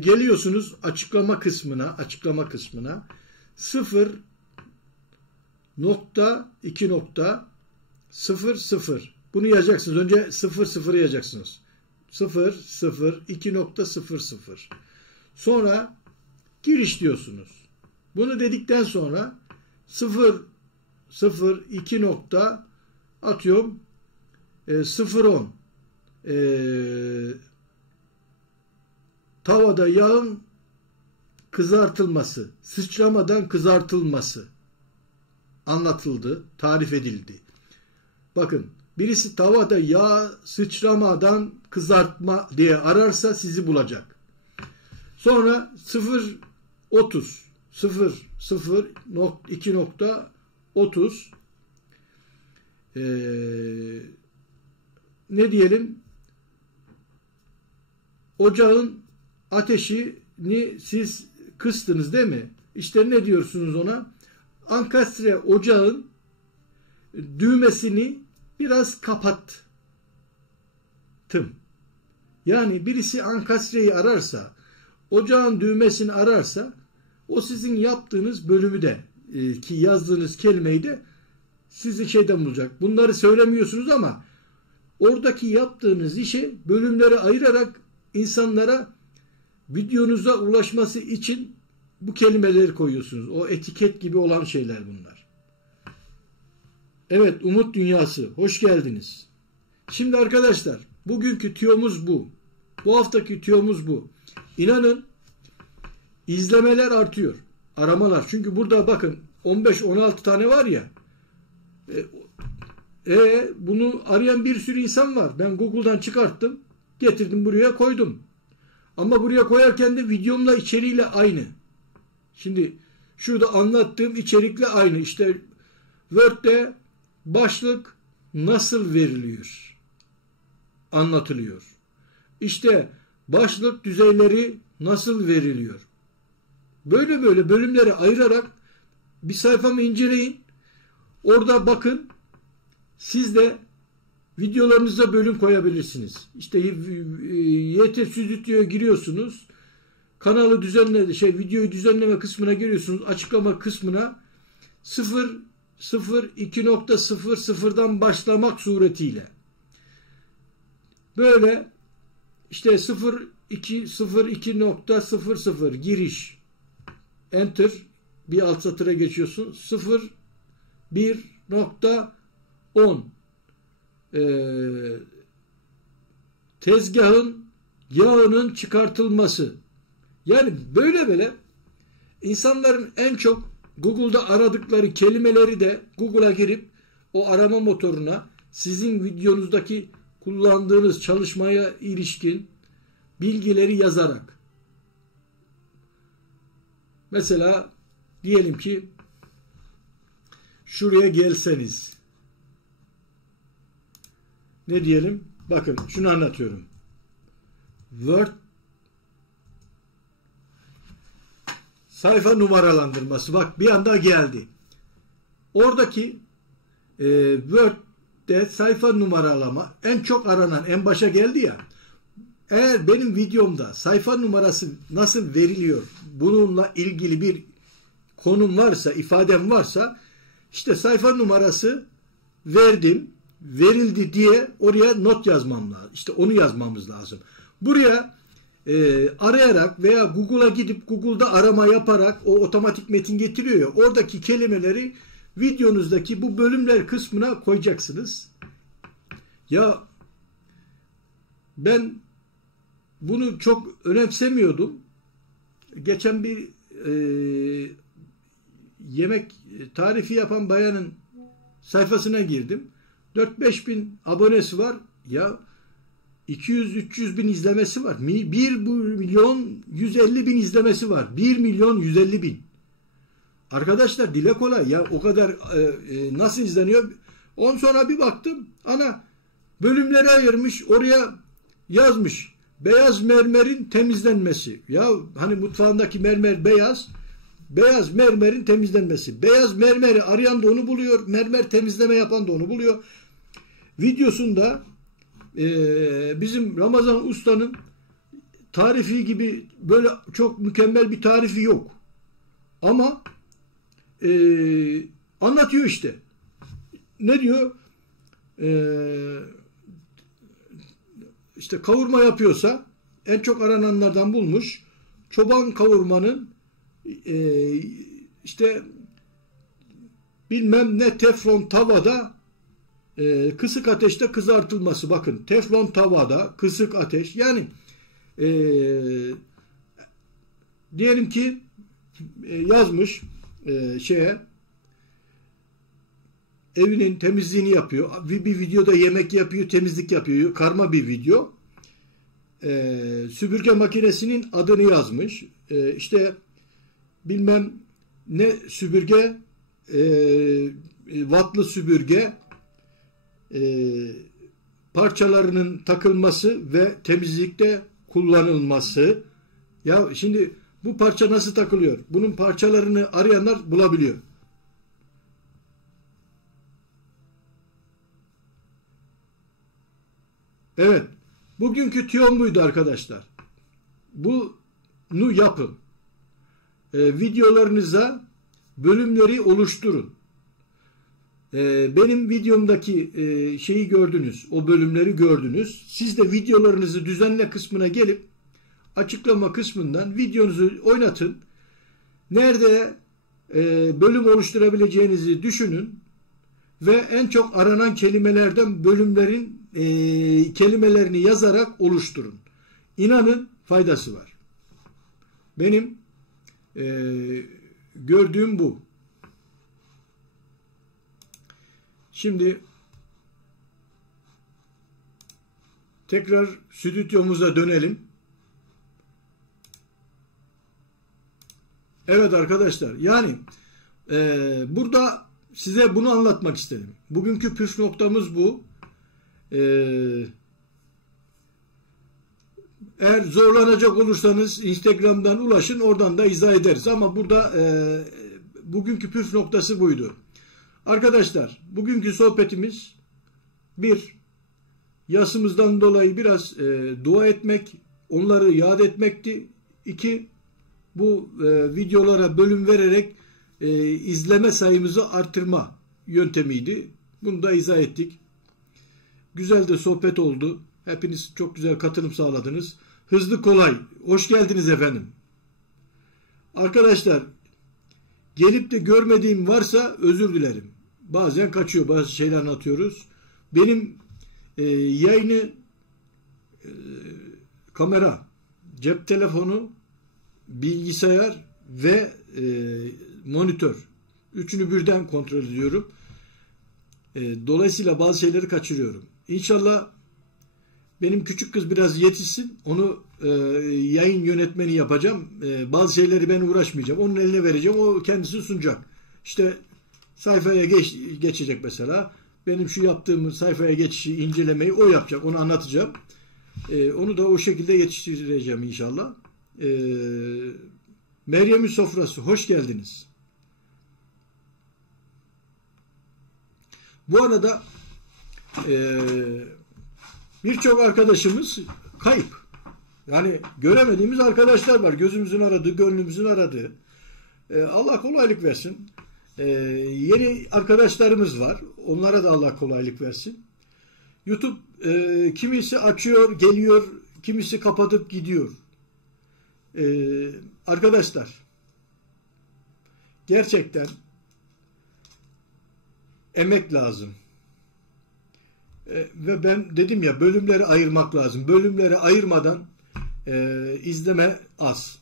geliyorsunuz açıklama kısmına 0.2.00 bunu yazacaksınız. Önce 00 yazacaksınız. 0.02.00 sonra giriş diyorsunuz. Bunu dedikten sonra 0.02. Atıyorum 0.10 tavada yağın kızartılması, sıçramadan kızartılması anlatıldı, tarif edildi. Bakın birisi tavada yağ sıçramadan kızartma diye ararsa sizi bulacak. Sonra 0.2.30 ne diyelim, ocağın ateşini siz kıstınız değil mi? İşte ne diyorsunuz ona? Ankastre ocağın düğmesini biraz kapattım. Yani birisi ankastreyi ararsa, ocağın düğmesini ararsa o sizin yaptığınız bölümü de ki yazdığınız kelimeyi de sizi şeyden bulacak. Bunları söylemiyorsunuz ama oradaki yaptığınız işi bölümlere ayırarak insanlara videonuza ulaşması için bu kelimeleri koyuyorsunuz. O etiket gibi olan şeyler bunlar. Evet, Umut Dünyası. Hoş geldiniz. Şimdi arkadaşlar, bugünkü tüyomuz bu. Bu haftaki tüyomuz bu. İnanın izlemeler artıyor. Aramalar. Çünkü burada bakın 15-16 tane var ya. Bunu arayan bir sürü insan var. Ben Google'dan çıkarttım. Getirdim buraya koydum. Ama buraya koyarken de videomla içeriğiyle aynı. Şimdi şurada anlattığım içerikle aynı. İşte Word'de başlık nasıl veriliyor? Anlatılıyor. İşte başlık düzeyleri nasıl veriliyor? Böyle böyle bölümlere ayırarak bir sayfamı inceleyin. Orada bakın. Siz de videolarınıza bölüm koyabilirsiniz. İşte YT Stüdyo'ya giriyorsunuz. Kanalı videoyu düzenleme kısmına giriyorsunuz. Açıklama kısmına 0.02.00'dan başlamak suretiyle Böyle işte 02.00 giriş, enter, bir alt satıra geçiyorsun. 01.10 tezgahın yağının çıkartılması. Yani böyle insanların en çok Google'da aradıkları kelimeleri de Google'a girip o arama motoruna sizin videonuzdaki kullandığınız çalışmaya ilişkin bilgileri yazarak, mesela diyelim ki şuraya gelseniz, ne diyelim? Bakın şunu anlatıyorum. Word sayfa numaralandırması. Bak bir anda geldi. Oradaki Word'de sayfa numaralama en çok aranan, en başa geldi ya. Eğer benim videomda sayfa numarası nasıl veriliyor, bununla ilgili bir konum varsa, ifadem varsa, işte sayfa numarası verdim, verildi diye oraya not yazmam lazım. İşte onu yazmamız lazım. Buraya arayarak veya Google'a gidip Google'da arama yaparak o otomatik metin getiriyor ya, oradaki kelimeleri videonuzdaki bu bölümler kısmına koyacaksınız. Ya ben bunu çok önemsemiyordum. Geçen bir yemek tarifi yapan bayanın sayfasına girdim. 4-5 bin abonesi var. Ya 200-300 bin izlemesi var. 1.150.000 izlemesi var. 1.150.000. Arkadaşlar dile kolay ya, o kadar nasıl izleniyor? Ondan sonra bir baktım, ana bölümlere ayırmış, oraya yazmış. Beyaz mermerin temizlenmesi. Ya hani mutfağındaki mermer beyaz. Beyaz mermerin temizlenmesi. Beyaz mermeri arayan da onu buluyor. Mermer temizleme yapan da onu buluyor. Videosunda bizim Ramazan Usta'nın tarifi gibi böyle çok mükemmel bir tarifi yok. Ama anlatıyor işte. Ne diyor? İşte kavurma yapıyorsa en çok arananlardan bulmuş. Çoban kavurmanın işte bilmem ne teflon tavada kısık ateşte kızartılması. Bakın, teflon tavada kısık ateş. Yani diyelim ki yazmış evinin temizliğini yapıyor. Bir videoda yemek yapıyor, temizlik yapıyor. Karma bir video. Süpürge makinesinin adını yazmış. İşte bilmem ne süpürge, wattlı süpürge, parçalarının takılması ve temizlikte kullanılması. Ya şimdi bu parça nasıl takılıyor? Bunun parçalarını arayanlar bulabiliyor. Evet. Bugünkü tüyom buydu arkadaşlar. Bunu yapın. Videolarınıza bölümleri oluşturun. Benim videomdaki şeyi gördünüz. O bölümleri gördünüz. Siz de videolarınızı düzenle kısmına gelip açıklama kısmından videonuzu oynatın. Nerede bölüm oluşturabileceğinizi düşünün. Ve en çok aranan kelimelerden bölümlerin kelimelerini yazarak oluşturun. İnanın faydası var. Benim gördüğüm bu. Şimdi tekrar stüdyomuza dönelim. Evet arkadaşlar, yani burada size bunu anlatmak istedim. Bugünkü püf noktamız bu. Eğer zorlanacak olursanız Instagram'dan ulaşın, oradan da izah ederiz. Ama burada bugünkü püf noktası buydu. Arkadaşlar, bugünkü sohbetimiz yasımızdan dolayı biraz dua etmek, onları yad etmekti. 2, bu videolara bölüm vererek izleme sayımızı artırma yöntemiydi. Bunu da izah ettik. Güzel de sohbet oldu. Hepiniz çok güzel katılım sağladınız. Hızlı kolay. Hoş geldiniz efendim. Arkadaşlar, gelip de görmediğim varsa özür dilerim. Bazen kaçıyor, bazı şeyler anlatıyoruz. Benim yayını kamera, cep telefonu, bilgisayar ve monitör. Üçünü birden kontrol ediyorum. Dolayısıyla bazı şeyleri kaçırıyorum. İnşallah benim küçük kız biraz yetişsin. Onu yayın yönetmeni yapacağım. Bazı şeyleri ben uğraşmayacağım. Onun eline vereceğim. O kendisi sunacak. İşte sayfaya geçecek mesela. Benim şu yaptığım sayfaya geçişi, incelemeyi o yapacak. Onu anlatacağım. Onu da o şekilde yetiştireceğim inşallah. Meryem'in sofrası. Hoş geldiniz. Bu arada birçok arkadaşımız kayıp. Yani göremediğimiz arkadaşlar var. Gözümüzün aradığı, gönlümüzün aradığı. Allah kolaylık versin. Yeni arkadaşlarımız var. Onlara da Allah kolaylık versin. YouTube kimisi açıyor, geliyor, kimisi kapatıp gidiyor. Arkadaşlar, gerçekten emek lazım. Ve ben dedim ya, bölümleri ayırmak lazım. Bölümleri ayırmadan izleme az.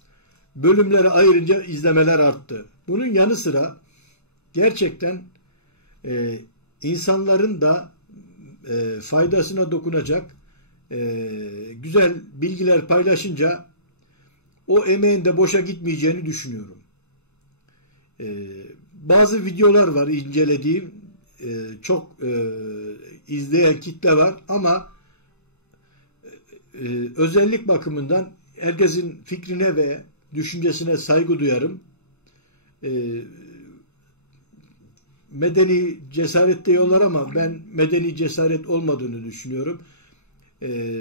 Bölümleri ayırınca izlemeler arttı. Bunun yanı sıra gerçekten insanların da faydasına dokunacak güzel bilgiler paylaşınca o emeğin de boşa gitmeyeceğini düşünüyorum. Bazı videolar var incelediğim, çok izleyen kitle var ama özellik bakımından herkesin fikrine ve düşüncesine saygı duyarım. Medeni cesaret diyorlar ama ben medeni cesaret olmadığını düşünüyorum.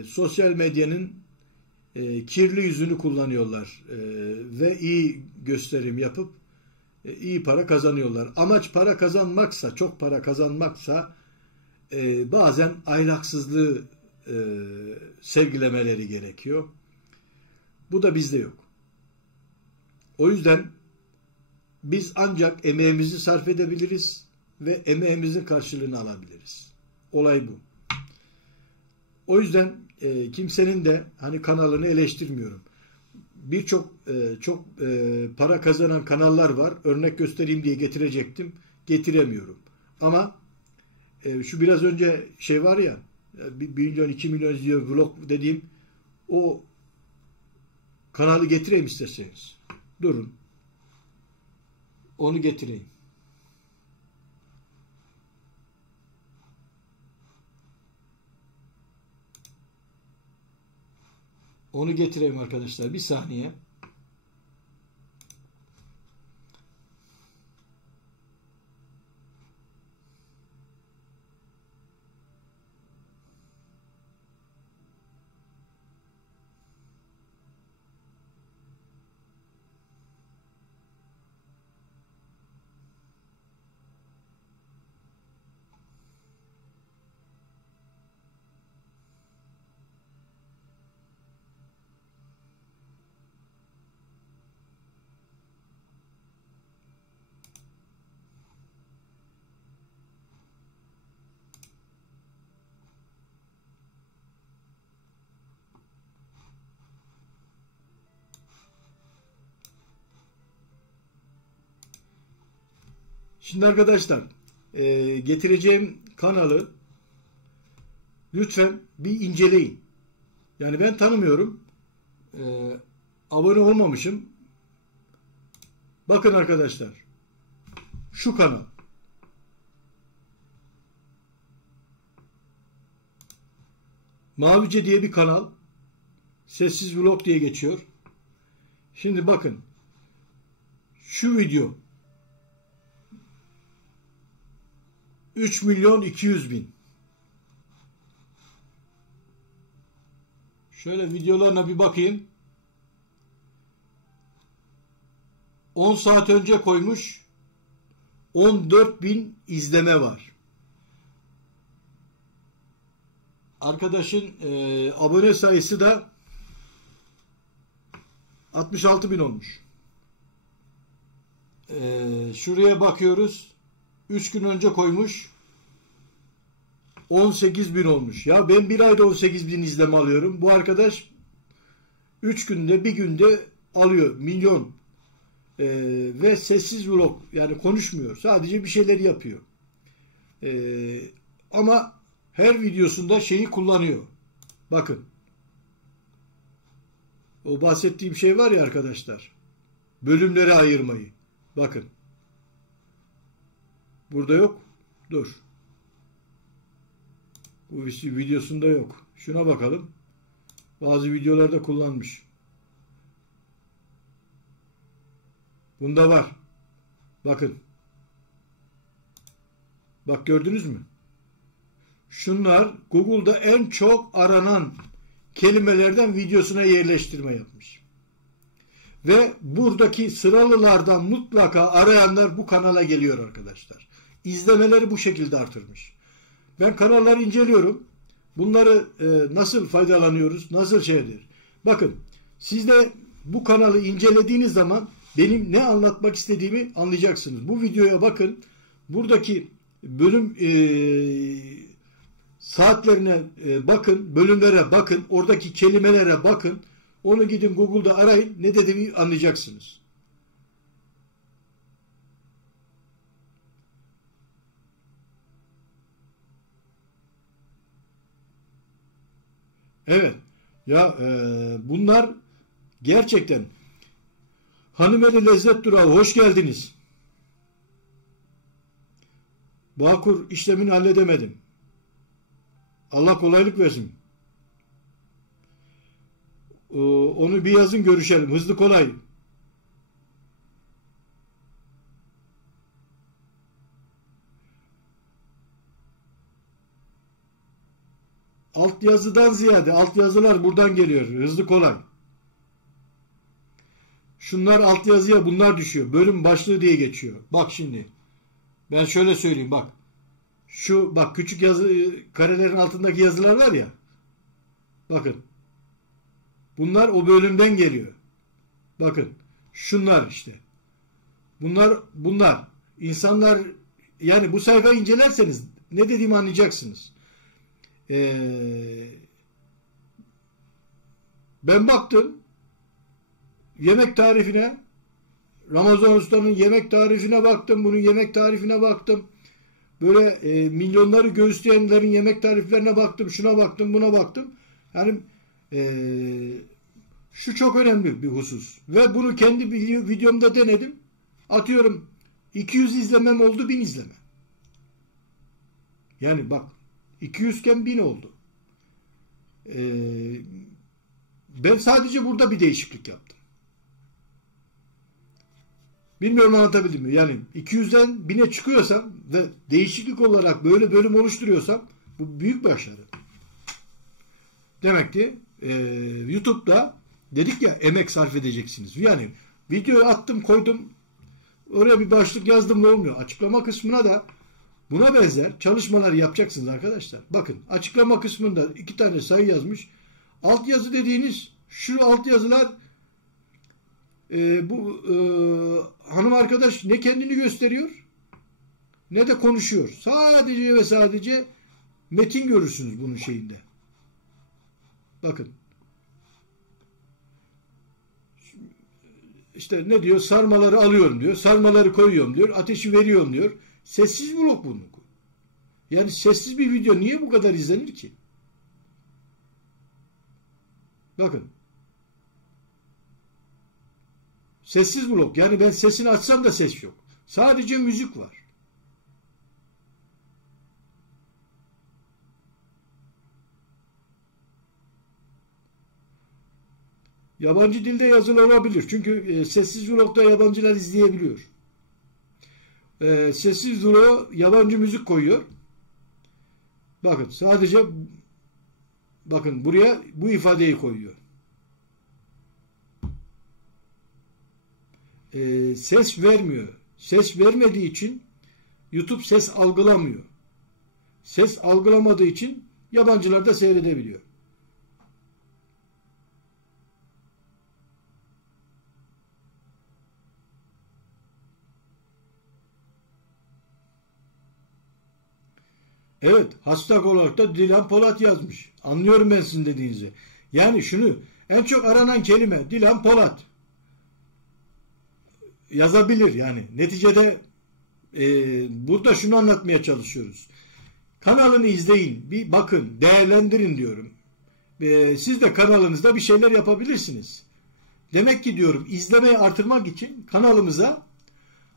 Sosyal medyanın kirli yüzünü kullanıyorlar ve iyi gösterim yapıp iyi para kazanıyorlar. Amaç para kazanmaksa, çok para kazanmaksa bazen ahlaksızlığı sergilemeleri gerekiyor. Bu da bizde yok. O yüzden biz ancak emeğimizi sarf edebiliriz ve emeğimizin karşılığını alabiliriz. Olay bu. O yüzden kimsenin de hani kanalını eleştirmiyorum. Birçok çok para kazanan kanallar var. Örnek göstereyim diye getirecektim. Getiremiyorum. Ama şu biraz önce şey var ya, 1 milyon 2 milyon izliyor vlog dediğim o kanalı getireyim isterseniz. Durun. Onu getireyim. Onu getireyim arkadaşlar. Bir saniye. Şimdi arkadaşlar getireceğim kanalı lütfen bir inceleyin. Yani ben tanımıyorum. Abone olmamışım. Bakın arkadaşlar. Şu kanal. Mavice diye bir kanal. Sessiz vlog diye geçiyor. Şimdi bakın. Şu video 3 milyon 200 bin. Şöyle videolarına bir bakayım. 10 saat önce koymuş. 14 bin izleme var. arkadaşın abone sayısı da 66.000 olmuş. Şuraya bakıyoruz. 3 gün önce koymuş. 18.000 olmuş. Ya ben bir ayda 18.000 izleme alıyorum. Bu arkadaş 3 günde, bir günde alıyor milyon. Ve sessiz vlog, yani konuşmuyor. Sadece bir şeyler yapıyor. Ama her videosunda şeyi kullanıyor. Bakın. O bahsettiğim şey var ya arkadaşlar. Bölümlere ayırmayı. Bakın. Burada yok. Dur. Bu videosunda yok. Şuna bakalım. Bazı videolarda kullanmış. Bunda var. Bakın. Bak gördünüz mü? Şunlar Google'da en çok aranan kelimelerden videosuna yerleştirme yapmış. Ve buradaki sıralılardan mutlaka arayanlar bu kanala geliyor arkadaşlar. İzlemeleri bu şekilde artırmış. Ben kanalları inceliyorum. Bunları nasıl faydalanıyoruz, nasıl şeydir. Bakın, siz de bu kanalı incelediğiniz zaman benim ne anlatmak istediğimi anlayacaksınız. Bu videoya bakın. Buradaki bölüm saatlerine bakın, bölümlere bakın, oradaki kelimelere bakın. Onu gidin Google'da arayın, ne dediğimi anlayacaksınız. Evet. Ya bunlar gerçekten. Hanımeli Lezzet Durağı, hoş geldiniz. Bağkur işlemini halledemedim. Allah kolaylık versin. Onu bir yazın, görüşelim. Hızlı kolay. Altyazıdan ziyade altyazılar buradan geliyor. Hızlı kolay. Şunlar altyazıya, bunlar düşüyor. Bölüm başlığı diye geçiyor. Bak şimdi. Ben şöyle söyleyeyim bak. Şu bak, küçük yazı, karelerin altındaki yazılar var ya. Bakın. Bunlar o bölümden geliyor. Bakın. Şunlar işte. Bunlar. İnsanlar, yani bu sayfayı incelerseniz ne dediğimi anlayacaksınız. Ben baktım yemek tarifine, Ramazan Usta'nın yemek tarifine baktım, bunun yemek tarifine baktım, böyle milyonları göğüsleyenlerin yemek tariflerine baktım, şuna baktım, buna baktım. Yani şu çok önemli bir husus ve bunu kendi videomda denedim, atıyorum 200 izlemem oldu, 1000 izleme. Yani bak, 200 iken 1000 oldu. Ben sadece burada bir değişiklik yaptım. Bilmiyorum anlatabildim mi? Yani 200'den 1000'e çıkıyorsam ve değişiklik olarak böyle bölüm oluşturuyorsam bu büyük başarı. Demek ki YouTube'da dedik ya, emek sarf edeceksiniz. Yani videoyu attım, koydum, oraya bir başlık yazdım, ne olmuyor? Açıklama kısmına da buna benzer çalışmalar yapacaksınız arkadaşlar. Bakın, açıklama kısmında 2 tane sayı yazmış. Altyazı dediğiniz şu altyazılar, bu hanım arkadaş ne kendini gösteriyor ne de konuşuyor. Sadece ve sadece metin görürsünüz bunun şeyinde. Bakın. İşte ne diyor? Sarmaları alıyorum diyor. Sarmaları koyuyorum diyor. Ateşi veriyorum diyor. Sessiz vlog bunun. Yani sessiz bir video niye bu kadar izlenir ki? Bakın. Sessiz vlog. Yani ben sesini açsam da ses yok. Sadece müzik var. Yabancı dilde yazılı olabilir. Çünkü sessiz vlogda yabancılar izleyebiliyor. Sessiz vlog yabancı müzik koyuyor. Bakın sadece bakın buraya bu ifadeyi koyuyor. Ses vermiyor. Ses vermediği için YouTube ses algılamıyor. Ses algılamadığı için Yabancılar da seyredebiliyor. Evet, hashtag olarak da Dilan Polat yazmış. Anlıyorum ben sizin dediğinizi. Yani şunu, en çok aranan kelime Dilan Polat yazabilir yani. Neticede burada şunu anlatmaya çalışıyoruz. Kanalını izleyin, bir bakın, değerlendirin diyorum. Siz de kanalınızda bir şeyler yapabilirsiniz. Demek ki diyorum, izlemeyi artırmak için kanalımıza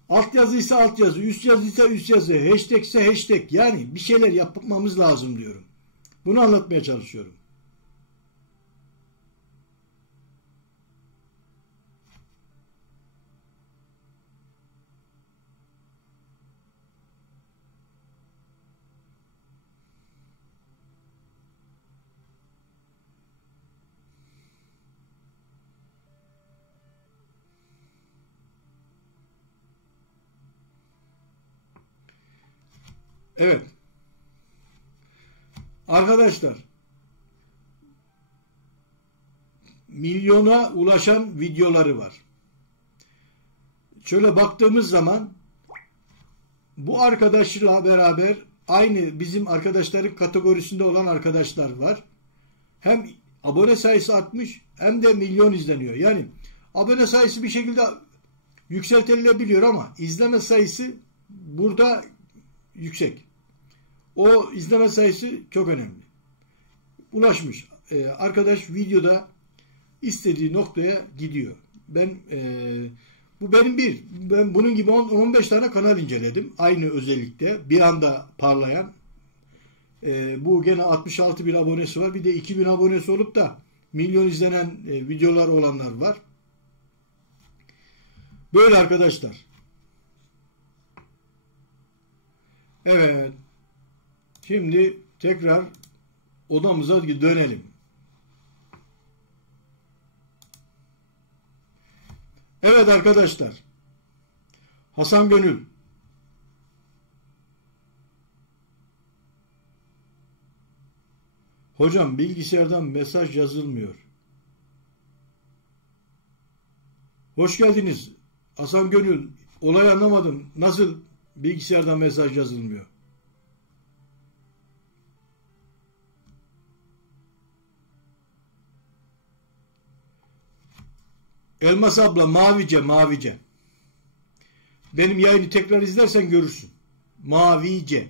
altyazı ise altyazı, üst yazı ise üst yazı, hashtag ise hashtag, yani bir şeyler yapmamız lazım diyorum. Bunu anlatmaya çalışıyorum. Evet. Arkadaşlar, milyona ulaşan videoları var. Şöyle baktığımız zaman bu arkadaşla beraber aynı bizim arkadaşların kategorisinde olan arkadaşlar var. Hem abone sayısı artmış hem de milyon izleniyor. Yani abone sayısı bir şekilde yükseltilebiliyor ama izleme sayısı burada yüksek. O izleme sayısı çok önemli. Ulaşmış. Arkadaş videoda istediği noktaya gidiyor. Bu benim ben bunun gibi 15 tane kanal inceledim. Aynı özellikle bir anda parlayan. Bu gene 66 bin abonesi var. Bir de 2000 abonesi olup da milyon izlenen videolar olanlar var. Böyle arkadaşlar. Evet. Şimdi tekrar odamıza dönelim. Evet arkadaşlar. Hasan Gönül. Hocam bilgisayardan mesaj yazılmıyor. Hoş geldiniz. Hasan Gönül. Olayı anlamadım. Nasıl bilgisayardan mesaj yazılmıyor? Elmas abla mavice. Benim yayını tekrar izlersen görürsün. Mavice.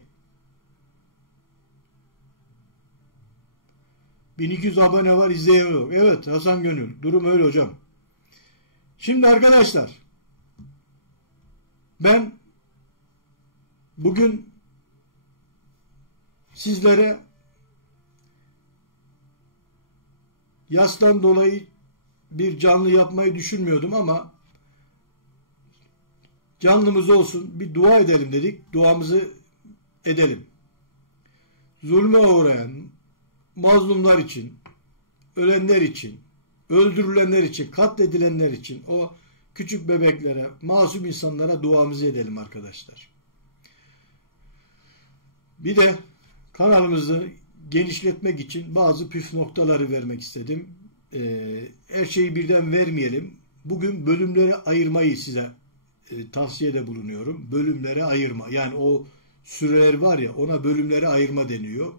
1200 abone var, izleyen yok. Evet Hasan Gönül. Durum öyle hocam. Şimdi arkadaşlar ben bugün sizlere yastan dolayı bir canlı yapmayı düşünmüyordum ama canlımız olsun, bir dua edelim dedik. Duamızı edelim. Zulme uğrayan mazlumlar için, ölenler için, öldürülenler için, katledilenler için, o küçük bebeklere, masum insanlara duamızı edelim arkadaşlar. Bir de kanalımızı genişletmek için bazı püf noktaları vermek istedim. Her şeyi birden vermeyelim. Bugün bölümlere ayırmayı size tavsiyede bulunuyorum. Bölümlere ayırma. Yani o süreler var ya, ona bölümlere ayırma deniyor.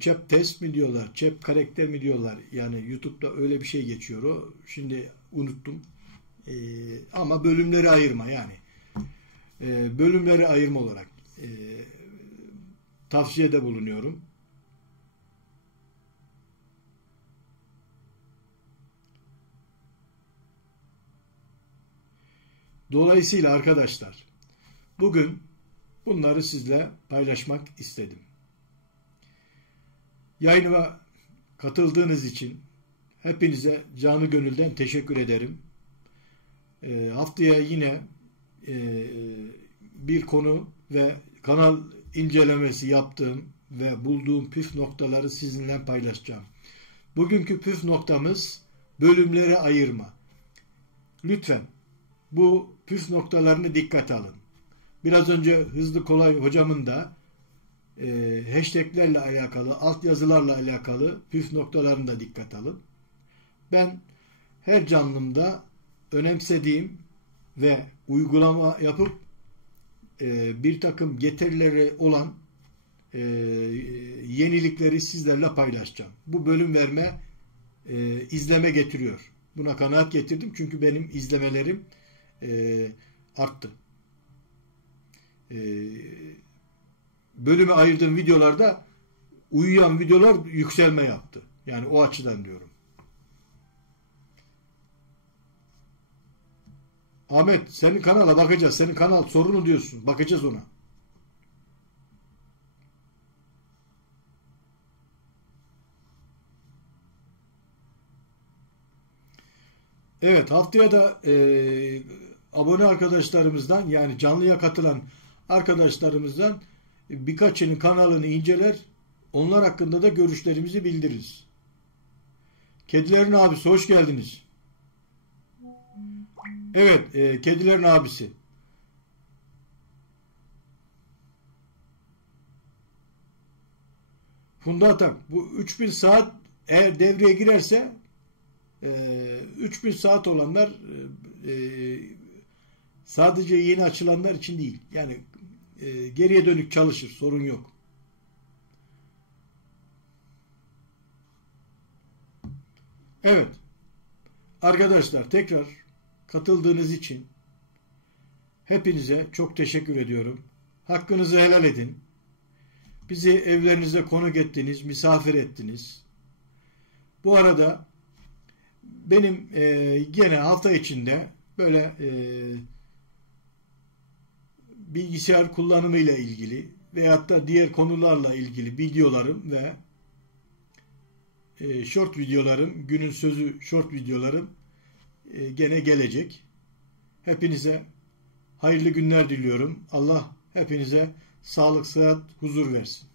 Chap test mi diyorlar, chap karakter mi diyorlar. Yani YouTube'da öyle bir şey geçiyor o. Şimdi unuttum. Ama bölümleri ayırma yani. Bölümleri ayırma olarak tavsiyede bulunuyorum. Dolayısıyla arkadaşlar bugün bunları sizle paylaşmak istedim. Yayınıma katıldığınız için hepinize canı gönülden teşekkür ederim. Haftaya yine bir konu ve kanal incelemesi yaptığım ve bulduğum püf noktaları sizinle paylaşacağım. Bugünkü püf noktamız bölümlere ayırma. Lütfen bu püf noktalarını dikkate alın. Biraz önce Hızlı Kolay hocamın da hashtaglerle alakalı, altyazılarla alakalı püf noktalarını da dikkat alın. Ben her canlımda önemsediğim ve uygulama yapıp bir takım getirileri olan yenilikleri sizlerle paylaşacağım. Bu bölüm verme izleme getiriyor. Buna kanaat getirdim çünkü benim izlemelerim arttı. Bölüme ayırdığım videolarda uyuyan videolar yükselme yaptı. Yani o açıdan diyorum. Ahmet, senin kanala bakacağız. Senin kanal sorunu diyorsun. Bakacağız ona. Evet, haftaya da abone arkadaşlarımızdan, yani canlıya katılan arkadaşlarımızdan birkaçının kanalını inceler, onlar hakkında da görüşlerimizi bildiririz. Kedilerin abisi, hoş geldiniz. Evet, kedilerin abisi. Funda Atak, bu 3000 saat eğer devreye girerse 3000 saat olanlar sadece yeni açılanlar için değil. Yani geriye dönük çalışır. Sorun yok. Evet. Arkadaşlar, tekrar katıldığınız için hepinize çok teşekkür ediyorum. Hakkınızı helal edin. Bizi evlerinize konuk ettiniz, misafir ettiniz. Bu arada benim gene hafta içinde böyle bilgisayar kullanımıyla ilgili veyahut da diğer konularla ilgili videolarım ve short videolarım, günün sözü short videolarım gene gelecek. Hepinize hayırlı günler diliyorum. Allah hepinize sağlık, sıhhat, huzur versin.